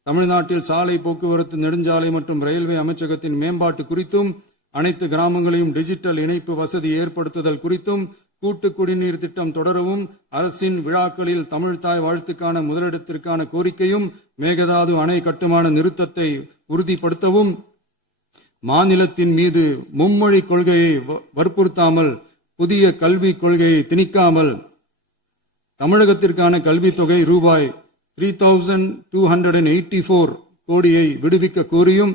தமிழ்நாட்டில் சாலை போக்குவரத்து, நெடுஞ்சாலை மற்றும் ரயில்வே அமைச்சகத்தின் மேம்பாட்டு குறித்தும், அனைத்து கிராமங்களையும் டிஜிட்டல் இணைப்பு வசதி ஏற்படுத்துதல் குறித்தும், கூட்டு குடிநீர் திட்டம் தொடரவும், அரசின் விழாக்களில் தமிழ்தாய் வாழ்த்துக்கான முதலிடத்திற்கான கோரிக்கையும், மேகதாது அணை கட்டுமான நிறுத்தத்தை உறுதிப்படுத்தவும், மாநிலத்தின் மீது மும்மொழி கொள்கையை வற்புறுத்தாமல் புதிய கல்விக் கொள்கையை திணிக்காமல் தமிழகத்திற்கான கல்வித் தொகை ரூபாய் 3284 கோடியை விடுவிக்க கோரியும்,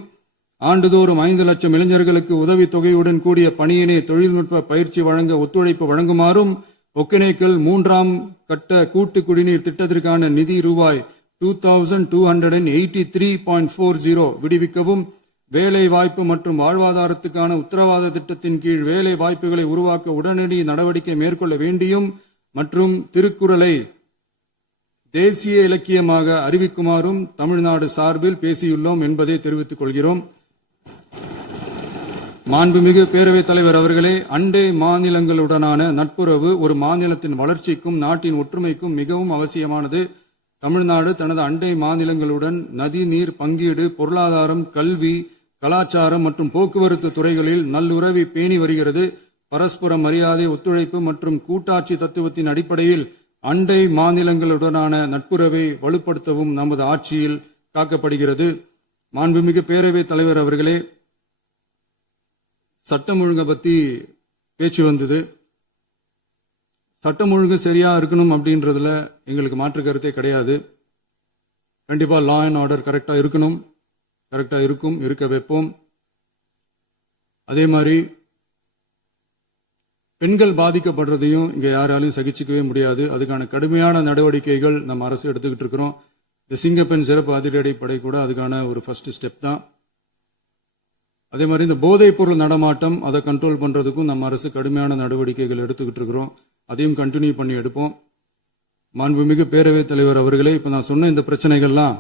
ஆண்டுதோறும் 5 லட்சம் இளைஞர்களுக்கு உதவித் தொகையுடன் கூடிய பணியினை தொழில்நுட்ப பயிற்சி வழங்க ஒத்துழைப்பு வழங்குமாறும், ஒகேனக்கல் 3ஆம் கட்ட கூட்டு குடிநீர் திட்டத்திற்கான நிதி ரூபாய் 2283.40 விடுவிக்கவும், வேலை வாய்ப்பு மற்றும் வாழ்வாதாரத்துக்கான உத்தரவாத திட்டத்தின் கீழ் வேலை வாய்ப்புகளை உருவாக்க உடனடி நடவடிக்கை மேற்கொள்ள வேண்டியும் மற்றும் திருக்குறளை தேசிய இலக்கியமாக அறிவிக்குமாறும் தமிழ்நாடு சார்பில் பேசியுள்ளோம் என்பதை தெரிவித்துக் கொள்கிறோம். மாண்புமிகு பேரவைத் தலைவர் அவர்களே, அண்டை மாநிலங்களுடனான நட்புறவு ஒரு மாநிலத்தின் வளர்ச்சிக்கும் நாட்டின் ஒற்றுமைக்கும் மிகவும் அவசியமானது. தமிழ்நாடு தனது அண்டை மாநிலங்களுடன் நதி நீர் பங்கீடு, பொருளாதாரம், கல்வி, கலாச்சாரம் மற்றும் போக்குவரத்து துறைகளில் நல்லுறவை பேணி வருகிறது. பரஸ்பர மரியாதை, ஒத்துழைப்பு மற்றும் கூட்டாட்சி தத்துவத்தின் அடிப்படையில் அண்டை மாநிலங்களுடனான நட்புறவை வலுப்படுத்தவும் நமது ஆட்சியில் காக்கப்படுகிறது. மாண்புமிகு பேரவைத் தலைவர் அவர்களே, சட்டம் ஒழுங்கை பத்தி பேச்சு வந்தது. சட்டம் ஒழுங்கு சரியா இருக்கணும் அப்படின்றதுல எங்களுக்கு மாற்று கருத்தே கிடையாது. கண்டிப்பா லா அண்ட் ஆர்டர் கரெக்டா இருக்கணும், கரெக்டா இருக்கும், இருக்க வைப்போம். அதே மாதிரி பெண்கள் பாதிக்கப்படுறதையும் இங்க யாராலையும் சகிச்சுக்கவே முடியாது. அதுக்கான கடுமையான நடவடிக்கைகள் நம்ம அரசு எடுத்துக்கிட்டு இருக்கிறோம். இந்த சிங்கப்பெண் சிறப்பு அதிரடிப்படை கூட அதுக்கான ஒரு ஃபர்ஸ்ட் ஸ்டெப் தான். அதே மாதிரி இந்த போதைப் பொருள் நடமாட்டம், அதை கண்ட்ரோல் பண்றதுக்கும் நம்ம அரசு கடுமையான நடவடிக்கைகள் எடுத்துக்கிட்டு இருக்கிறோம். அதையும் கண்டினியூ பண்ணி எடுப்போம். மாண்புமிகு பேரவைத் தலைவர் அவர்களே, இப்ப நான் சொன்ன இந்த பிரச்சனைகள்லாம்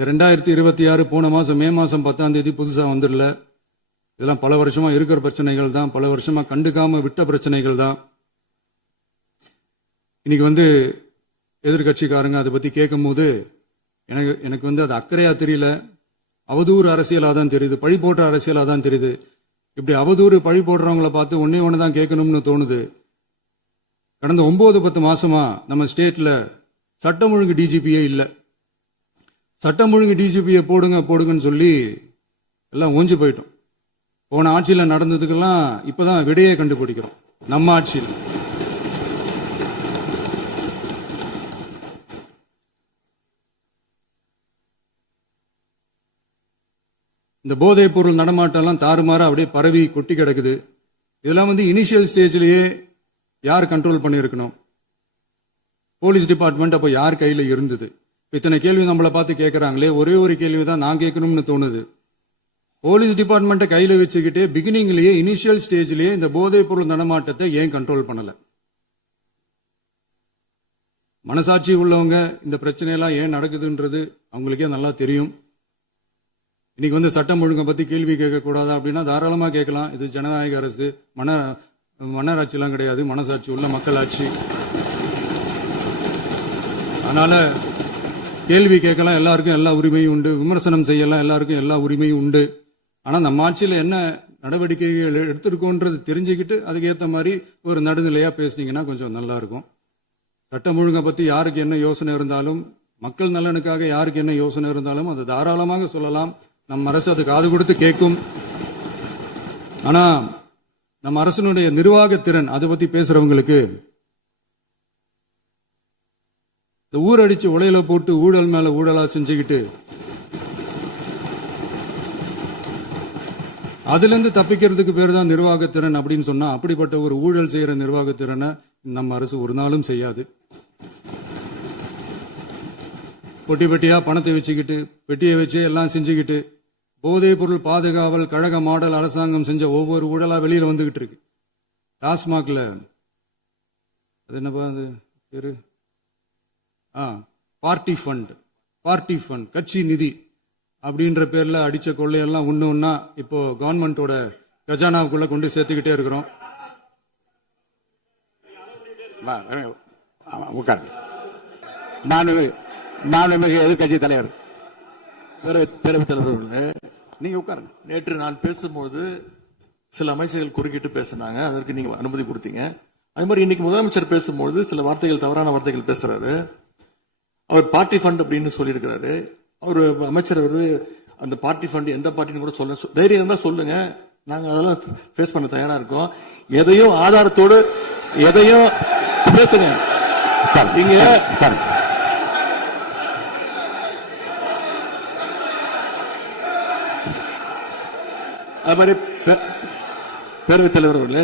2026 போன மாசம் மே மாசம் 10ஆம் தேதி புதுசா வந்துடல. இதெல்லாம் பல வருஷமா இருக்கிற பிரச்சனைகள் தான், பல வருஷமா கண்டுக்காம விட்ட பிரச்சனைகள் தான். இன்னைக்கு எதிர்கட்சிக்காரங்க அதை பத்தி கேட்கும் போது எனக்கு அது அக்கறையா தெரியல, அவதூறு அரசியலா தான் தெரியுது, பழி போடுற அரசியலா தான் தெரியுது. இப்படி அவதூறு பழி போடுறவங்களை பார்த்து ஒன்னே ஒண்ணுதான் கேட்கணும்னு தோணுது. கடந்த 9-10 மாசமா நம்ம ஸ்டேட்ல சட்டம் ஒழுங்கு டிஜிபியே இல்ல. சட்டம் ஒழுங்கு டிஜிபியை போடுங்கன்னு சொல்லி எல்லாம் ஓஞ்சு போயிட்டோம். போன ஆட்சியில நடந்ததுக்கெல்லாம் இப்பதான் விடையே கண்டுபிடிக்கிறோம் நம்ம ஆட்சியில். இந்த போதைப் பொருள் நடமாட்டம் எல்லாம் தாறுமாறா அப்படியே பரவி கொட்டி கிடக்குது. இதெல்லாம் இனிஷியல் ஸ்டேஜ்லயே யார் கண்ட்ரோல் பண்ணியிருக்கணும்? போலீஸ் டிபார்ட்மெண்ட் அப்ப யார் கையில இருந்தது? இத்தனை கேள்வி நம்மளை பார்த்து கேட்கறாங்களே, ஒரே ஒரு கேள்வி தான் நான் கேட்கணும்னு தோணுது. போலீஸ் டிபார்ட்மெண்ட்டை கையில வச்சுக்கிட்டே பிகினிங்லயே இனிஷியல் ஸ்டேஜ்லயே இந்த போதைப் பொருள் நடமாட்டத்தை ஏன் கண்ட்ரோல் பண்ணல? மனசாட்சி உள்ளவங்க இந்த பிரச்சனையெல்லாம் ஏன் நடக்குதுன்றது அவங்களுக்கே நல்லா தெரியும். இன்னைக்கு சட்டம் ஒழுங்கை பத்தி கேள்வி கேட்க கூடாதா அப்படின்னா தாராளமா கேட்கலாம். இது ஜனநாயக அரசு, மன்னராட்சி எல்லாம் கிடையாது, மனசாட்சி உள்ள மக்களாட்சி. அதனால கேள்வி கேட்கலாம், எல்லாருக்கும் எல்லா உரிமையும் உண்டு. விமர்சனம் செய்யலாம், எல்லாருக்கும் எல்லா உரிமையும் உண்டு. ஆனா நம்ம ஆட்சியில என்ன நடவடிக்கைகள் எடுத்திருக்கோன்றது தெரிஞ்சுக்கிட்டு அதுக்கேற்ற மாதிரி ஒரு நடுநிலையா பேசுனீங்கன்னா கொஞ்சம் நல்லா இருக்கும். சட்டம் ஒழுங்கை பத்தி யாருக்கு என்ன யோசனை இருந்தாலும், மக்கள் நலனுக்காக யாருக்கு என்ன யோசனை இருந்தாலும் அதை தாராளமாக சொல்லலாம். நம்ம அரசு அது காது கொடுத்து கேட்கும். ஆனா நம்ம அரசினுடைய நிர்வாகத்திறன் அதை பத்தி பேசுறவங்களுக்கு இந்த ஊரடிச்சு உலையில போட்டு ஊழல் மேல ஊழலா செஞ்சுக்கிட்டு அதுல இருந்து தப்பிக்கிறதுக்கு பேர் தான் நிர்வாகத்திறன் அப்படின்னு சொன்னா, அப்படிப்பட்ட ஒரு ஊழல் செய்யற நிர்வாகத்திறனை நம்ம அரசு ஒரு நாளும் செய்யாது. பொட்டி பெட்டியா பணத்தை வச்சுக்கிட்டு, பெட்டியை வச்சு எல்லாம் செஞ்சுக்கிட்டு, போதைப் பொருள் பாதுகாவல் கழக மாடல் அரசாங்கம் செஞ்ச ஒவ்வொரு ஊழலா வெளியில வந்துகிட்டு இருக்கு. டாஸ்மாக்ல அது என்னப்பா அது பேரு, பார்ட்டி ஃபண்ட், கட்சி நிதி அப்படின்ற பேர்ல அடிச்ச கொள்ளையெல்லாம் ஒண்ணு இப்போ கவர்மெண்டோட கஜானாவுக்குள்ள கொண்டு சேர்த்துக்கிட்டே இருக்கிறோம். மாண்புமிகு எதிர்கட்சி தலைவர் பேரவைத் தலைவர்களே, நீங்க உட்காருங்க. நேற்று நான் பேசும்போது சில அமைச்சர்கள் குறுக்கிட்டு பேசினாங்க, அதற்கு நீங்க அனுமதி கொடுத்தீங்க. அதே மாதிரி இன்னைக்கு முதலமைச்சர் பேசும்போது சில வார்த்தைகள், தவறான வார்த்தைகள் பேசுறாரு. அவர் பார்ட்டி ஃபண்ட் அப்படின்னு சொல்லியிருக்கிறாரு. அவர் அமைச்சர் அந்த பார்ட்டி ஃபண்ட் எந்த பார்ட்டின்னு கூட சொல்ல, தைரியம் இருந்தா சொல்லுங்க, நாங்க அதெல்லாம் ஃபேஸ் பண்ண தயாரா இருக்கோம். எதையும் ஆதாரத்தோடு எதையும் பேசுங்க. இங்க அது மாதிரி பேரவைத் தலைவர் அவர்களே,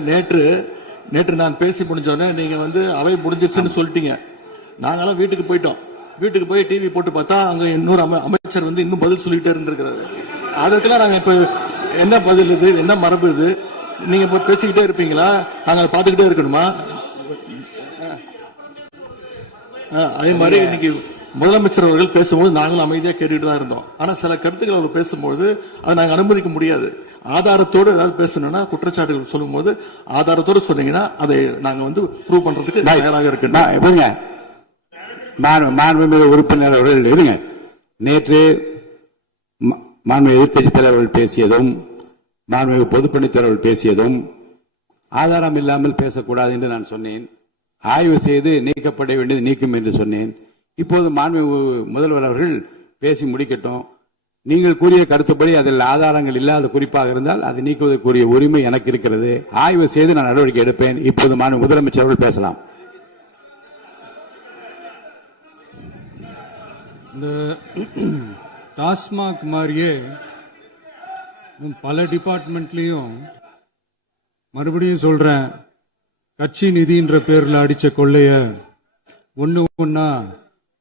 நேற்று நான் பேசி முடிஞ்சோடனே நீங்க அவை முடிஞ்சிருச்சுன்னு சொல்லிட்டீங்க. நாங்கெல்லாம் வீட்டுக்கு போயிட்டோம். வீட்டுக்கு போய் டிவி போட்டு பார்த்தா அங்க இன்னொரு அமைச்சர் இன்னும் பதில் சொல்லிட்டே இருந்திருக்கிறாரு. அதற்கெல்லாம் நாங்க இப்ப என்ன பதில் இது, என்ன மரபு இது? நீங்க இப்ப பேசிக்கிட்டே இருப்பீங்களா? நாங்க பாத்துக்கிட்டே இருக்கணுமா? அதே மாதிரி இன்னைக்கு முதலமைச்சர் அவர்கள் பேசும்போது நாங்களும் அமைதியா கேட்டுட்டு தான் இருந்தோம். ஆனா சில கருத்துக்கள் அவர் பேசும்போது அதை நாங்க அனுமதிக்க முடியாது. ஆதாரத்தோடு ஏதாவது பேசணும்னா, குற்றச்சாட்டுகள் சொல்லும் போது ஆதாரத்தோடு சொன்னீங்கன்னா அதை நாங்க ப்ரூவ் பண்றதுக்கு தயாராக இருக்கு. மாண்புமிகு உறுப்பினர் அவர்கள் இருங்க. நேற்று மாண்புமிகு எதிர்கட்சி தலைவர்கள் பேசியதும், மாண்புமிகு பொதுப்பணித்தலைவர்கள் பேசியதும் ஆதாரம் இல்லாமல் பேசக்கூடாது என்று நான் சொன்னேன். ஆய்வு செய்து நீக்கப்பட வேண்டியது நீக்கும் என்று சொன்னேன். இப்போது மாண்புமிகு முதல்வர் அவர்கள் பேசி முடிக்கட்டும். நீங்கள் கூறிய கருத்துப்படி அதில் ஆதாரங்கள் இல்லாத குறிப்பாக இருந்தால் அதை நீக்குவதற்குரிய உரிமை எனக்கு இருக்கிறது. ஆய்வு செய்து நான் நடவடிக்கை எடுப்பேன். இப்போது மாண்புமிகு முதலமைச்சர் அவர்கள் பேசலாம். இந்த டாஸ்மாக் மாதிரியே பல டிபார்ட்மெண்ட்லயும், மறுபடியும் சொல்றேன், கட்சி நிதின்ற பேர்ல அடிச்ச கொள்ளைய ஒன்னா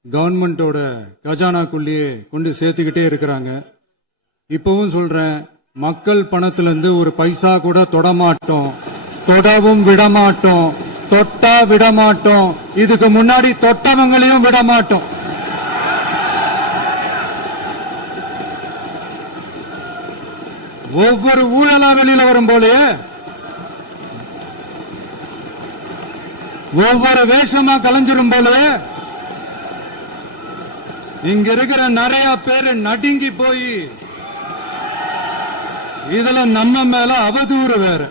கவர்மெண்டோட கஜானாக்குள்ளேயே கொண்டு சேர்த்துக்கிட்டே இருக்கிறாங்க. இப்பவும் சொல்றேன், மக்கள் பணத்துல இருந்து ஒரு பைசா கூட தொடமாட்டோம், தொடவும் விடமாட்டோம், தொட்டா விடமாட்டோம், இதுக்கு முன்னாடி தொட்டவங்களையும் விடமாட்டோம். ஒவ்வொரு ஊழலா வெளியில வரும் போலயே, ஒவ்வொரு வேஷமா கலைஞ்சிரும் போலயே, இங்க இருக்கிற நிறைய பேரு நடுங்கி போய் இதுல நம்ம மேல அவதூறு வேற.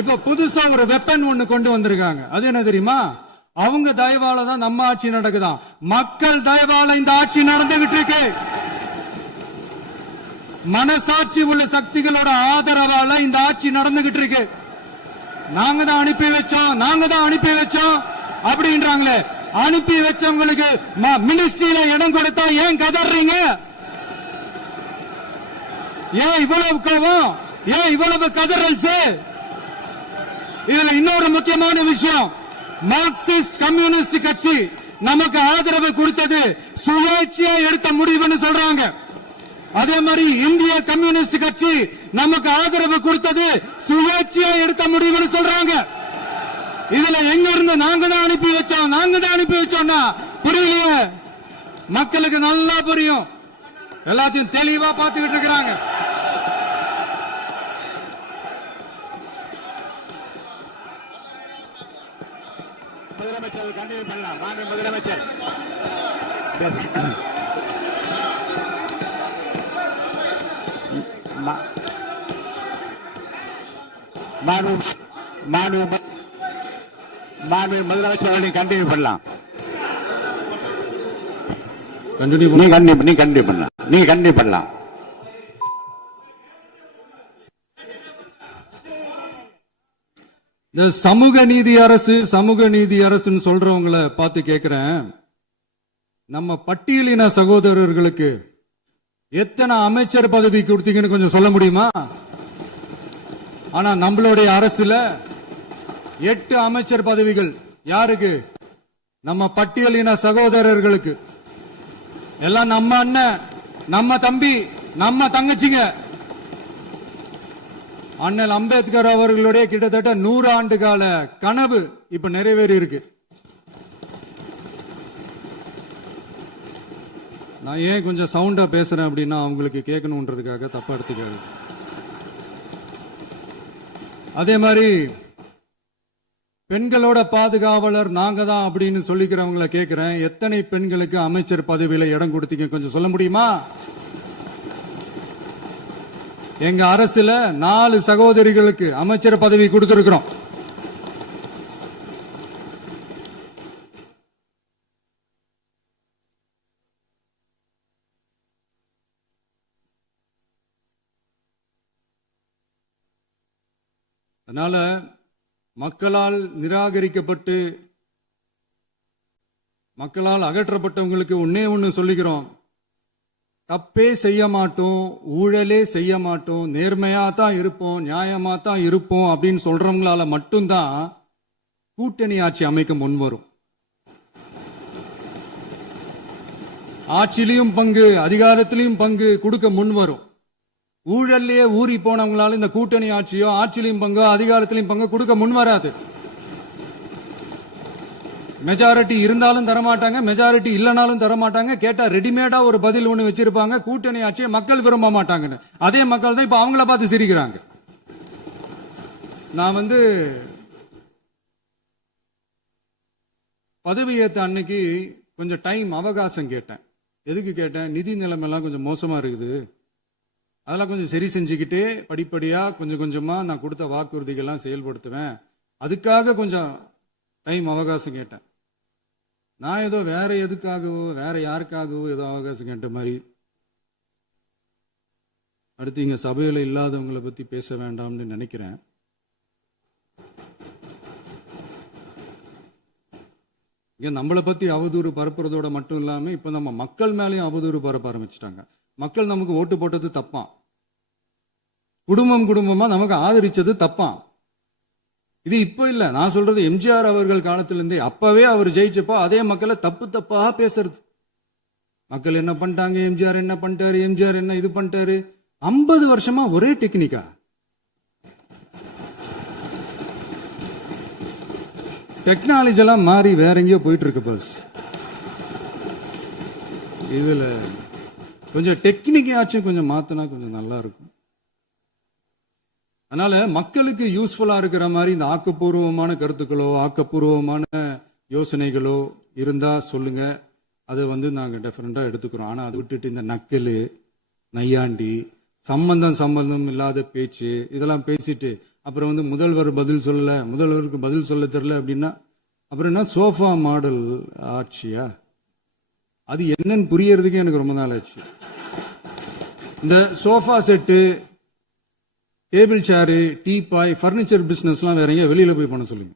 இப்ப புதுசா ஒரு வெப்பன் ஒண்ணு கொண்டு வந்திருக்காங்க. அது என்ன தெரியுமா? அவங்க தயவால தான் நம்ம ஆட்சி நடக்குதாம். மக்கள் தயவால இந்த ஆட்சி நடந்துகிட்டு இருக்கு. மனசாட்சி உள்ள சக்திகளோட ஆதரவால இந்த ஆட்சி நடந்துகிட்டு இருக்கு. நாங்க தான் அனுப்பி வச்சோம் அப்படின்றாங்களே. அனுப்பி வச்சவங்களுக்கு மினிஸ்ட்ரியில இடம் கொடுத்தா ஏன் கதறீங்க? ஏன் இவ்வளவு கோவம்? ஏன் இவ்வளவு கதறல்? இதுல இன்னொரு முக்கியமான விஷயம், மார்க்சிஸ்ட் கம்யூனிஸ்ட் கட்சி நமக்கு ஆதரவு கொடுத்தது சுயேட்சையா எடுத்த முடிவுன்னு சொல்றாங்க. அதே மாதிரி இந்திய கம்யூனிஸ்ட் கட்சி நமக்கு ஆதரவு கொடுத்தது சுயேட்சையா எடுத்த முடிவுன்னு சொல்றாங்க. இதுல எங்க இருந்து நாங்க தான் அனுப்பி வச்சோம்னா புரியலையே. மக்களுக்கு நல்லா புரியும், எல்லாத்தையும் தெளிவா பார்த்துக்கிட்டு இருக்கிறாங்க. முதலமைச்சர் கண்டினியூ பண்ணலாம். மாண்பு முதலமைச்சர் முதலமைச்சர் கண்டினியூ பண்ணலாம். நீங்க கண்டினியூ பண்ணலாம். இந்த சமூக நீதி அரசுன்னு சொல்றவங்களை பார்த்து கேட்கிறேன், நம்ம பட்டியலின சகோதரர்களுக்கு எத்தனை அமைச்சர் பதவி கொடுத்தீங்கன்னு கொஞ்சம் சொல்ல முடியுமா? ஆனா நம்மளுடைய அரசுல 8 அமைச்சர் பதவிகள் யாருக்கு? நம்ம பட்டியலின சகோதரர்களுக்கு. எல்லாம் நம்ம அண்ணன், நம்ம தம்பி, நம்ம தங்கச்சிங்க. அண்ணல் அம்பேத்கர் அவர்களுடைய கிட்டத்தட்ட 100 ஆண்டு கால கனவு இப்ப நிறைவேறி இருக்கு. நான் ஏன் கொஞ்சம் சவுண்டா பேசுறேன் அப்படின்னா அவங்களுக்கு கேட்கணும்ன்றதுக்காக தப்பா எடுத்துக்காது. அதே மாதிரி பெண்களோட பாதுகாவலர் நாங்க தான் அப்படின்னு சொல்லிக்கிறவங்களை கேட்கிறேன், எத்தனை பெண்களுக்கு அமைச்சர் பதவியில இடம் கொடுத்தீங்க கொஞ்சம் சொல்ல முடியுமா? எங்க அரசுல 4 சகோதரிகளுக்கு அமைச்சர் பதவி கொடுத்திருக்கிறோம். அதனால மக்களால் நிராகரிக்கப்பட்டு மக்களால் அகற்றப்பட்டவங்களுக்கு ஒன்னே ஒன்னு சொல்லிக்கிறோம், தப்பே செய்ய மாட்டோம், ஊழலே செய்ய மாட்டோம், நேர்மையா தான் இருப்போம், நியாயமா தான் இருப்போம் அப்படின்னு சொல்றவங்களால மட்டும்தான் கூட்டணி ஆட்சி அமைக்க முன்வரும். ஆட்சியிலையும் பங்கு, அதிகாரத்திலையும் பங்கு கொடுக்க முன்வரும். ஊழல்லையே ஊறி போனவங்களால இந்த கூட்டணி ஆட்சியோ ஆட்சியிலையும் பங்கோ அதிகாரத்திலையும் பங்கு கொடுக்க முன்வராது. மெஜாரிட்டி இருந்தாலும் தரமாட்டாங்க, மெஜாரிட்டி இல்லனாலும் தரமாட்டாங்க. கேட்டா ரெடிமேடா ஒரு பதில் ஒண்ணு வச்சிருப்பாங்க, கூட்டணி ஆட்சியை மக்கள் விரும்ப மாட்டாங்கன்னு. அதே மக்கள் தான் இப்ப அவங்கள பார்த்து சிரிக்கிறாங்க. நான் பதவி ஏத்த அன்னைக்கு கொஞ்சம் டைம் அவகாசம் கேட்டேன். எதுக்கு கேட்டேன்? நிதி நிலைமைலாம் கொஞ்சம் மோசமா இருக்குது, அதெல்லாம் கொஞ்சம் சரி செஞ்சுக்கிட்டே படிப்படியா கொஞ்சம் கொஞ்சமா நான் கொடுத்த வாக்குறுதிகள்லாம் செயல்படுத்துவேன், அதுக்காக கொஞ்சம் டைம் அவகாசம் கேட்டேன். நான் ஏதோ வேற எதுக்காகவோ வேற யாருக்காகவோ ஏதோ அவகாசம் கேட்ட மாதிரி. அடுத்து இங்க சபையில இல்லாதவங்களை பத்தி பேச வேண்டாம்னு நினைக்கிறேன். இங்க நம்மளை பத்தி அவதூறு பரப்புறதோட மட்டும் இல்லாம இப்ப நம்ம மக்கள் மேலேயும் அவதூறு பரப்ப ஆரம்பிச்சுட்டாங்க. மக்கள் நமக்கு ஓட்டு போட்டது தப்பான், குடும்பமா நமக்கு ஆதரிச்சது தப்பான். இது இப்ப இல்ல, நான் சொல்றது எம்ஜிஆர் அவர்கள் காலத்திலிருந்தே. அப்பவே அவர் ஜெயிச்சப்போ அதே மக்களை தப்பா பேசுறது. மக்கள் என்ன பண்ணிட்டாங்க, எம்ஜிஆர் என்ன பண்ணிட்டாரு, எம்ஜிஆர் என்ன இது பண்ணிட்டாரு. 50 வருஷமா ஒரே டெக்னிக்கா. டெக்னாலஜி எல்லாம் மாறி வேற எங்கேயோ போயிட்டு இருக்கு. பஸ் இதுல கொஞ்சம் டெக்னிக்காச்சும் கொஞ்சம் மாத்தினா கொஞ்சம் நல்லா இருக்கும். அதனால மக்களுக்கு யூஸ்ஃபுல்லா இருக்கிற மாதிரி இந்த ஆக்கப்பூர்வமான கருத்துக்களோ ஆக்கப்பூர்வமான யோசனைகளோ இருந்தா சொல்லுங்க. அதை நாங்க டெஃபரெண்டா எடுத்துக்கிறோம். ஆனா அதை விட்டுட்டு இந்த நக்கலு நையாண்டி சம்பந்தம் இல்லாத பேச்சு இதெல்லாம் பேசிட்டு அப்புறம் முதல்வர் பதில் சொல்லல, முதல்வருக்கு பதில் சொல்ல தெரியல அப்படின்னா அப்புறம் என்ன சோஃபா மாடல் ஆட்சியா? அது என்னன்னு புரியறதுக்கு எனக்கு ரொம்ப நாள் ஆச்சு. இந்த sofa set, table chair, teapoy, furniture பிசினஸ்லாம் வேற எங்க வெளியில போய் பண்ண சொல்லுங்க.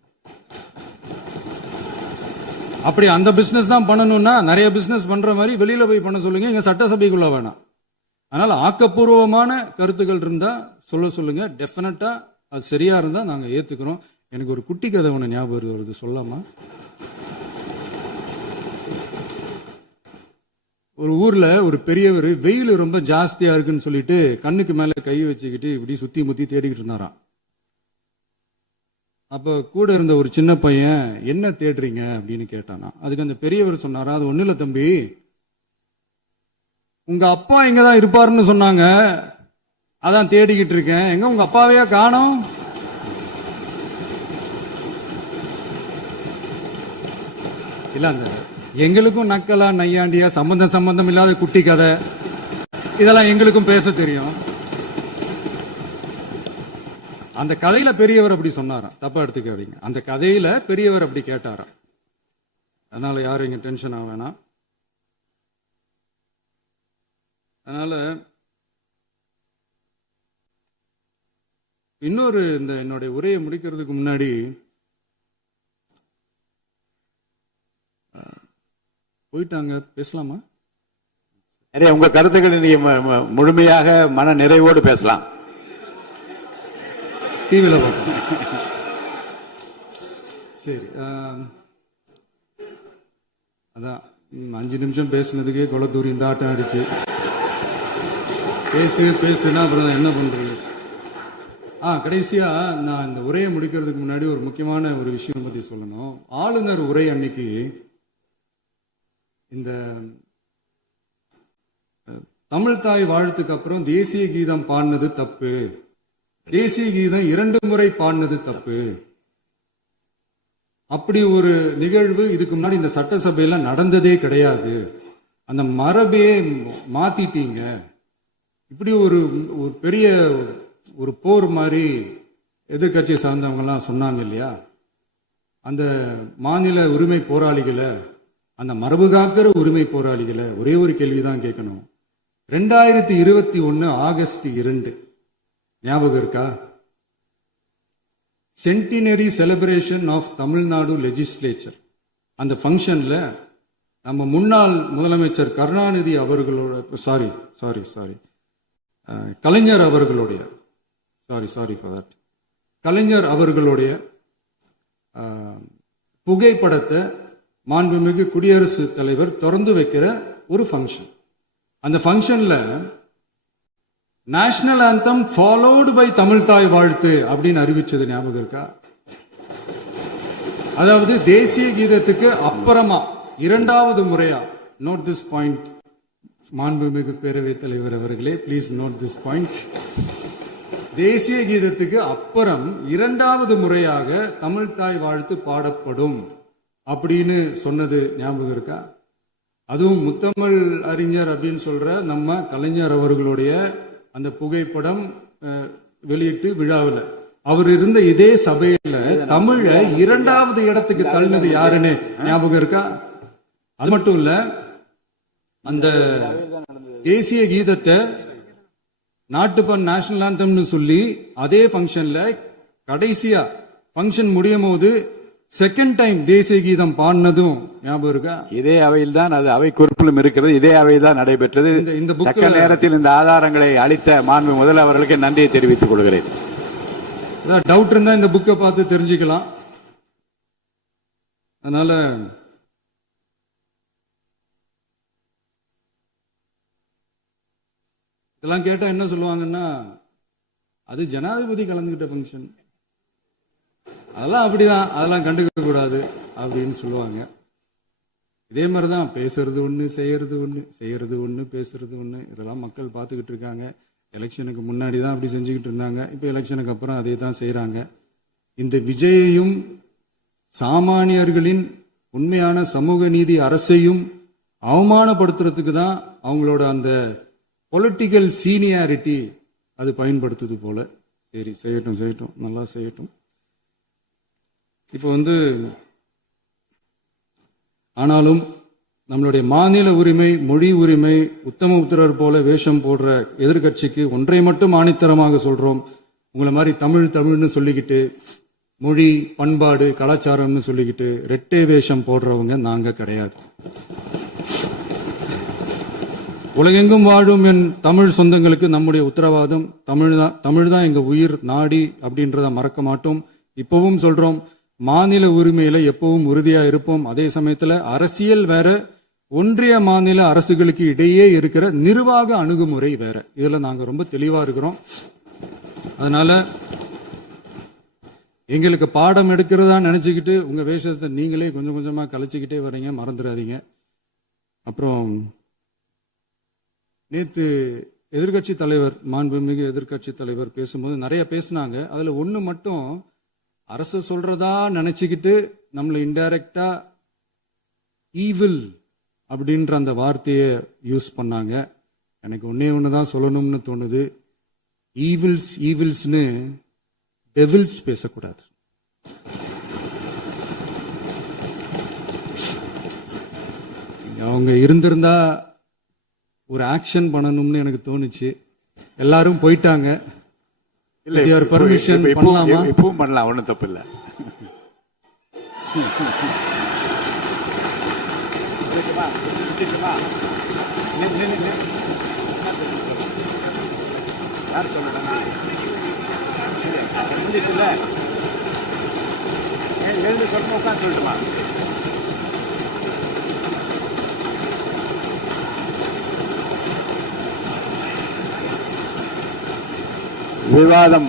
அப்படி அந்த பிசினஸ் தான் பண்ணணும்னா நிறைய பிசினஸ் பண்ற மாதிரி வெளியில போய் பண்ண சொல்லுங்க, இங்க சட்டசபைக்குள்ள வேணாம். அதனால ஆக்கப்பூர்வமான கருத்துக்கள் இருந்தா சொல்லுங்க. டெஃபினட்டா அது சரியா இருந்தா நாங்க ஏத்துக்கிறோம். எனக்கு ஒரு குட்டி கதை ஒண்ணு ஞாபகம் வருது, சொல்லாமா? ஒரு ஊர்ல ஒரு பெரியவர் வெயில் ரொம்ப ஜாஸ்தியா இருக்குன்னு சொல்லிட்டு கண்ணுக்கு மேல கை வச்சுக்கிட்டு இப்படி சுத்தி முத்தி தேடிக்கிட்டு இருந்தாராம். அப்ப கூட இருந்த ஒரு சின்ன பையன் என்ன தேடுறீங்க அப்படின்னு கேட்டானா. அதுக்கு அந்த பெரியவர் சொன்னாரா, அது ஒண்ணு இல்ல தம்பி, உங்க அப்பா இங்கதான் இருப்பாருன்னு சொன்னாங்க, அதான் தேடிக்கிட்டு இருக்கேன். எங்க உங்க அப்பாவையா காணோம்? இல்ல அந்த எங்களுக்கும் நக்கலா நையாண்டியா சம்பந்தம் இல்லாத குட்டி கதை இதெல்லாம் எங்களுக்கும் பேச தெரியும். அந்த கதையில பெரியவர் அப்படி சொன்னாராம், தப்பா எடுத்துக்காதீங்க. அந்த கதையில பெரியவர் அப்படி கேட்டாராம். அதனால யாரும் இங்க டென்ஷன் ஆக வேணாம். அதனால இன்னொரு இந்த என்னுடைய உரையை முடிக்கிறதுக்கு முன்னாடி போயிட்டாங்க, பேசலாமா? நிறைய உங்க கருத்துக்களை நீங்க முழுமையாக மன நிறைவோடு பேசலாம். டிவியில பார்க்கலாம். சரி, அதான் 5 நிமிஷம் பேசுனதுக்கே கொளத்தூரி இந்த ஆட்டம் ஆயிடுச்சு. பேசுனா அப்புறம் என்ன பண்றது? கடைசியா நான் இந்த உரையை முடிக்கிறதுக்கு முன்னாடி ஒரு முக்கியமான ஒரு விஷயம் பத்தி சொல்லணும். ஆளுநர் உரை அன்னைக்கு இந்த தமிழ்தாய் வாழ்த்துக்கு அப்புறம் தேசிய கீதம் பாடினது தப்பு, தேசிய கீதம் 2 முறை பாடினது தப்பு, அப்படி ஒரு நிகழ்வு இதுக்கு முன்னாடி இந்த சட்டசபையில நடந்ததே கிடையாது, அந்த மரபையே மாத்திட்டீங்க, இப்படி ஒரு பெரிய ஒரு போர் மாதிரி எதிர்கட்சியை சார்ந்தவங்க எல்லாம் சொன்னாங்க இல்லையா? அந்த மாநில உரிமை போராளிகளை, அந்த மரபு காக்கிற உரிமை போராளிகளை ஒரே ஒரு கேள்விதான் கேட்கணும். 2021 ஆகஸ்ட் 2 ஞாபகம் இருக்கா? Centenary celebration of Tamil Nadu legislature. அந்த ஃபங்க்ஷன்ல நம்ம முன்னாள் முதலமைச்சர் கருணாநிதி அவர்களோட கலைஞர் அவர்களுடைய கலைஞர் அவர்களுடைய புகைப்படத்தை மாண்புமிகு குடியரசுத் தலைவர் திறந்து வைக்கிற ஒரு ஃபங்க்ஷன். அந்த ஃபங்க்ஷன்ல நேஷனல் ஆந்தம் ஃபாலோடு பை தமிழ்தாய் வாழ்த்து அப்படின்னு அறிவிச்சது ஞாபகம் இருக்கா? அதாவது தேசிய கீதத்துக்கு அப்புறமா 2வது முறையா, நோட் திஸ் பாயிண்ட் மாண்புமிகு பேரவைத் தலைவர் அவர்களே, பிளீஸ் நோட் திஸ் பாயிண்ட். தேசிய கீதத்துக்கு அப்புறம் 2வது முறையாக தமிழ்தாய் வாழ்த்து பாடப்படும் அப்படின்னு சொன்னது ஞாபகம் இருக்கா? அதுவும் முத்தமிழ் அறிஞர் அப்படின்னு சொல்ற நம்ம கலைஞர் அவர்களுடைய அந்த புகைப்படம் வெளியிட்டு விழாவில் அவர் இருந்த இதே சபையில தமிழ 2வது இடத்துக்கு தள்ளினது யாருன்னு ஞாபகம் இருக்கா? அது மட்டும் இல்ல, அந்த தேசிய கீதத்தை நாட்டுப்பண் நேஷனல் ஆந்தம்னு சொல்லி அதே பங்கன்ல கடைசியா பங்கன் முடியும் போது செகண்ட் டைம் தேசிய கீதம் பாடினதும் ஞாபகம் இருக்கா? இதே அவையில் தான், அது அவை குறிப்பிலும் இருக்கிறது, இதே அவையில் தான் நடைபெற்றது. இந்த தக்க நேரத்தில் இந்த ஆதாரங்களை அளித்த மாண்பு முதல்வர்களுக்கு நன்றியை தெரிவித்துக் கொள்கிறேன். டவுட் இருந்தா இந்த புக்கை பார்த்து தெரிஞ்சுக்கலாம். அதனால இதெல்லாம் கேட்டா என்ன சொல்லுவாங்கன்னா, அது ஜனாதிபதி கலந்துகிட்ட பங்கன், அதெல்லாம் அப்படிதான், அதெல்லாம் கண்டுக்க கூடாது அப்படின்னு சொல்லுவாங்க. இதே மாதிரி தான் பேசுறது ஒன்று, செய்யறது ஒன்று, செய்யறது ஒன்று, பேசுறது ஒன்று. இதெல்லாம் மக்கள் பார்த்துக்கிட்டு இருக்காங்க. எலெக்ஷனுக்கு முன்னாடி தான் அப்படி செஞ்சுக்கிட்டு இருந்தாங்க. இப்போ எலெக்ஷனுக்கு அப்புறம் அதே தான் செய்கிறாங்க. இந்த விஜயையும் சாமானியர்களின் உண்மையான சமூக நீதி அரசையும் அவமானப்படுத்துறதுக்கு தான் அவங்களோட அந்த பொலிட்டிக்கல் சீனியாரிட்டி அது பயன்படுத்துது போல. சரி, செய்யட்டும் செய்யட்டும், நல்லா செய்யட்டும். இப்போ ஆனாலும் நம்மளுடைய மாநில உரிமை, மொழி உரிமை, உத்தமபுத்திரர் போல வேஷம் போடுற எதிர்கட்சிக்கு ஒன்றை மட்டும் ஆணித்தரமாக சொல்றோம். உங்களை மாதிரி தமிழ்னு சொல்லிக்கிட்டு, மொழி, பண்பாடு, கலாச்சாரம்னு சொல்லிக்கிட்டு ரெட்டை வேஷம் போடுறவங்க நாங்க கிடையாது. உலகெங்கும் வாழும் என் தமிழ் சொந்தங்களுக்கு நம்முடைய உத்தரவாதம் தமிழ் தான் எங்க உயிர் நாடி அப்படின்றத மறக்க மாட்டோம். இப்பவும் சொல்றோம், மாநில உரிமையில எப்பவும் உறுதியா இருப்போம். அதே சமயத்துல அரசியல் வேற, ஒன்றிய மாநில அரசுகளுக்கு இடையே இருக்கிற நிர்வாக அணுகுமுறை வேற. இதுல நாங்க ரொம்ப தெளிவா இருக்கிறோம். அதனால எங்களுக்கு பாடம் எடுக்கிறதா நினைச்சுக்கிட்டு உங்க வேஷத்தை நீங்களே கொஞ்சம் கொஞ்சமா கலைச்சிக்கிட்டே வர்றீங்க, மறந்துடாதீங்க. அப்புறம் நேத்து எதிர்கட்சி தலைவர், மாண்புமிகு எதிர்கட்சி தலைவர் பேசும்போது நிறைய பேசினாங்க. அதுல ஒண்ணு மட்டும் அரசு சொல்றதா நினைச்சுக்கிட்டு நம்மளை இன்டைரக்டா ஈவில் அப்படின்ற அந்த வார்த்தையை யூஸ் பண்ணாங்க. எனக்கு ஒண்ணுதான் சொல்லணும்னு தோணுது. ஈவில்ஸ்னு டெவில்ஸ் பேசக்கூடாது. அவங்க இருந்திருந்தா ஒரு ஆக்ஷன் பண்ணணும்னு எனக்கு தோணுச்சு. எல்லாரும் போயிட்டாங்க. பர்மிஷன் பண்ணலாமா? இப்பவும் பண்ணலாம், ஒன்றும் தப்பு இல்லை. சொல்லட்டுமா? விவாதம்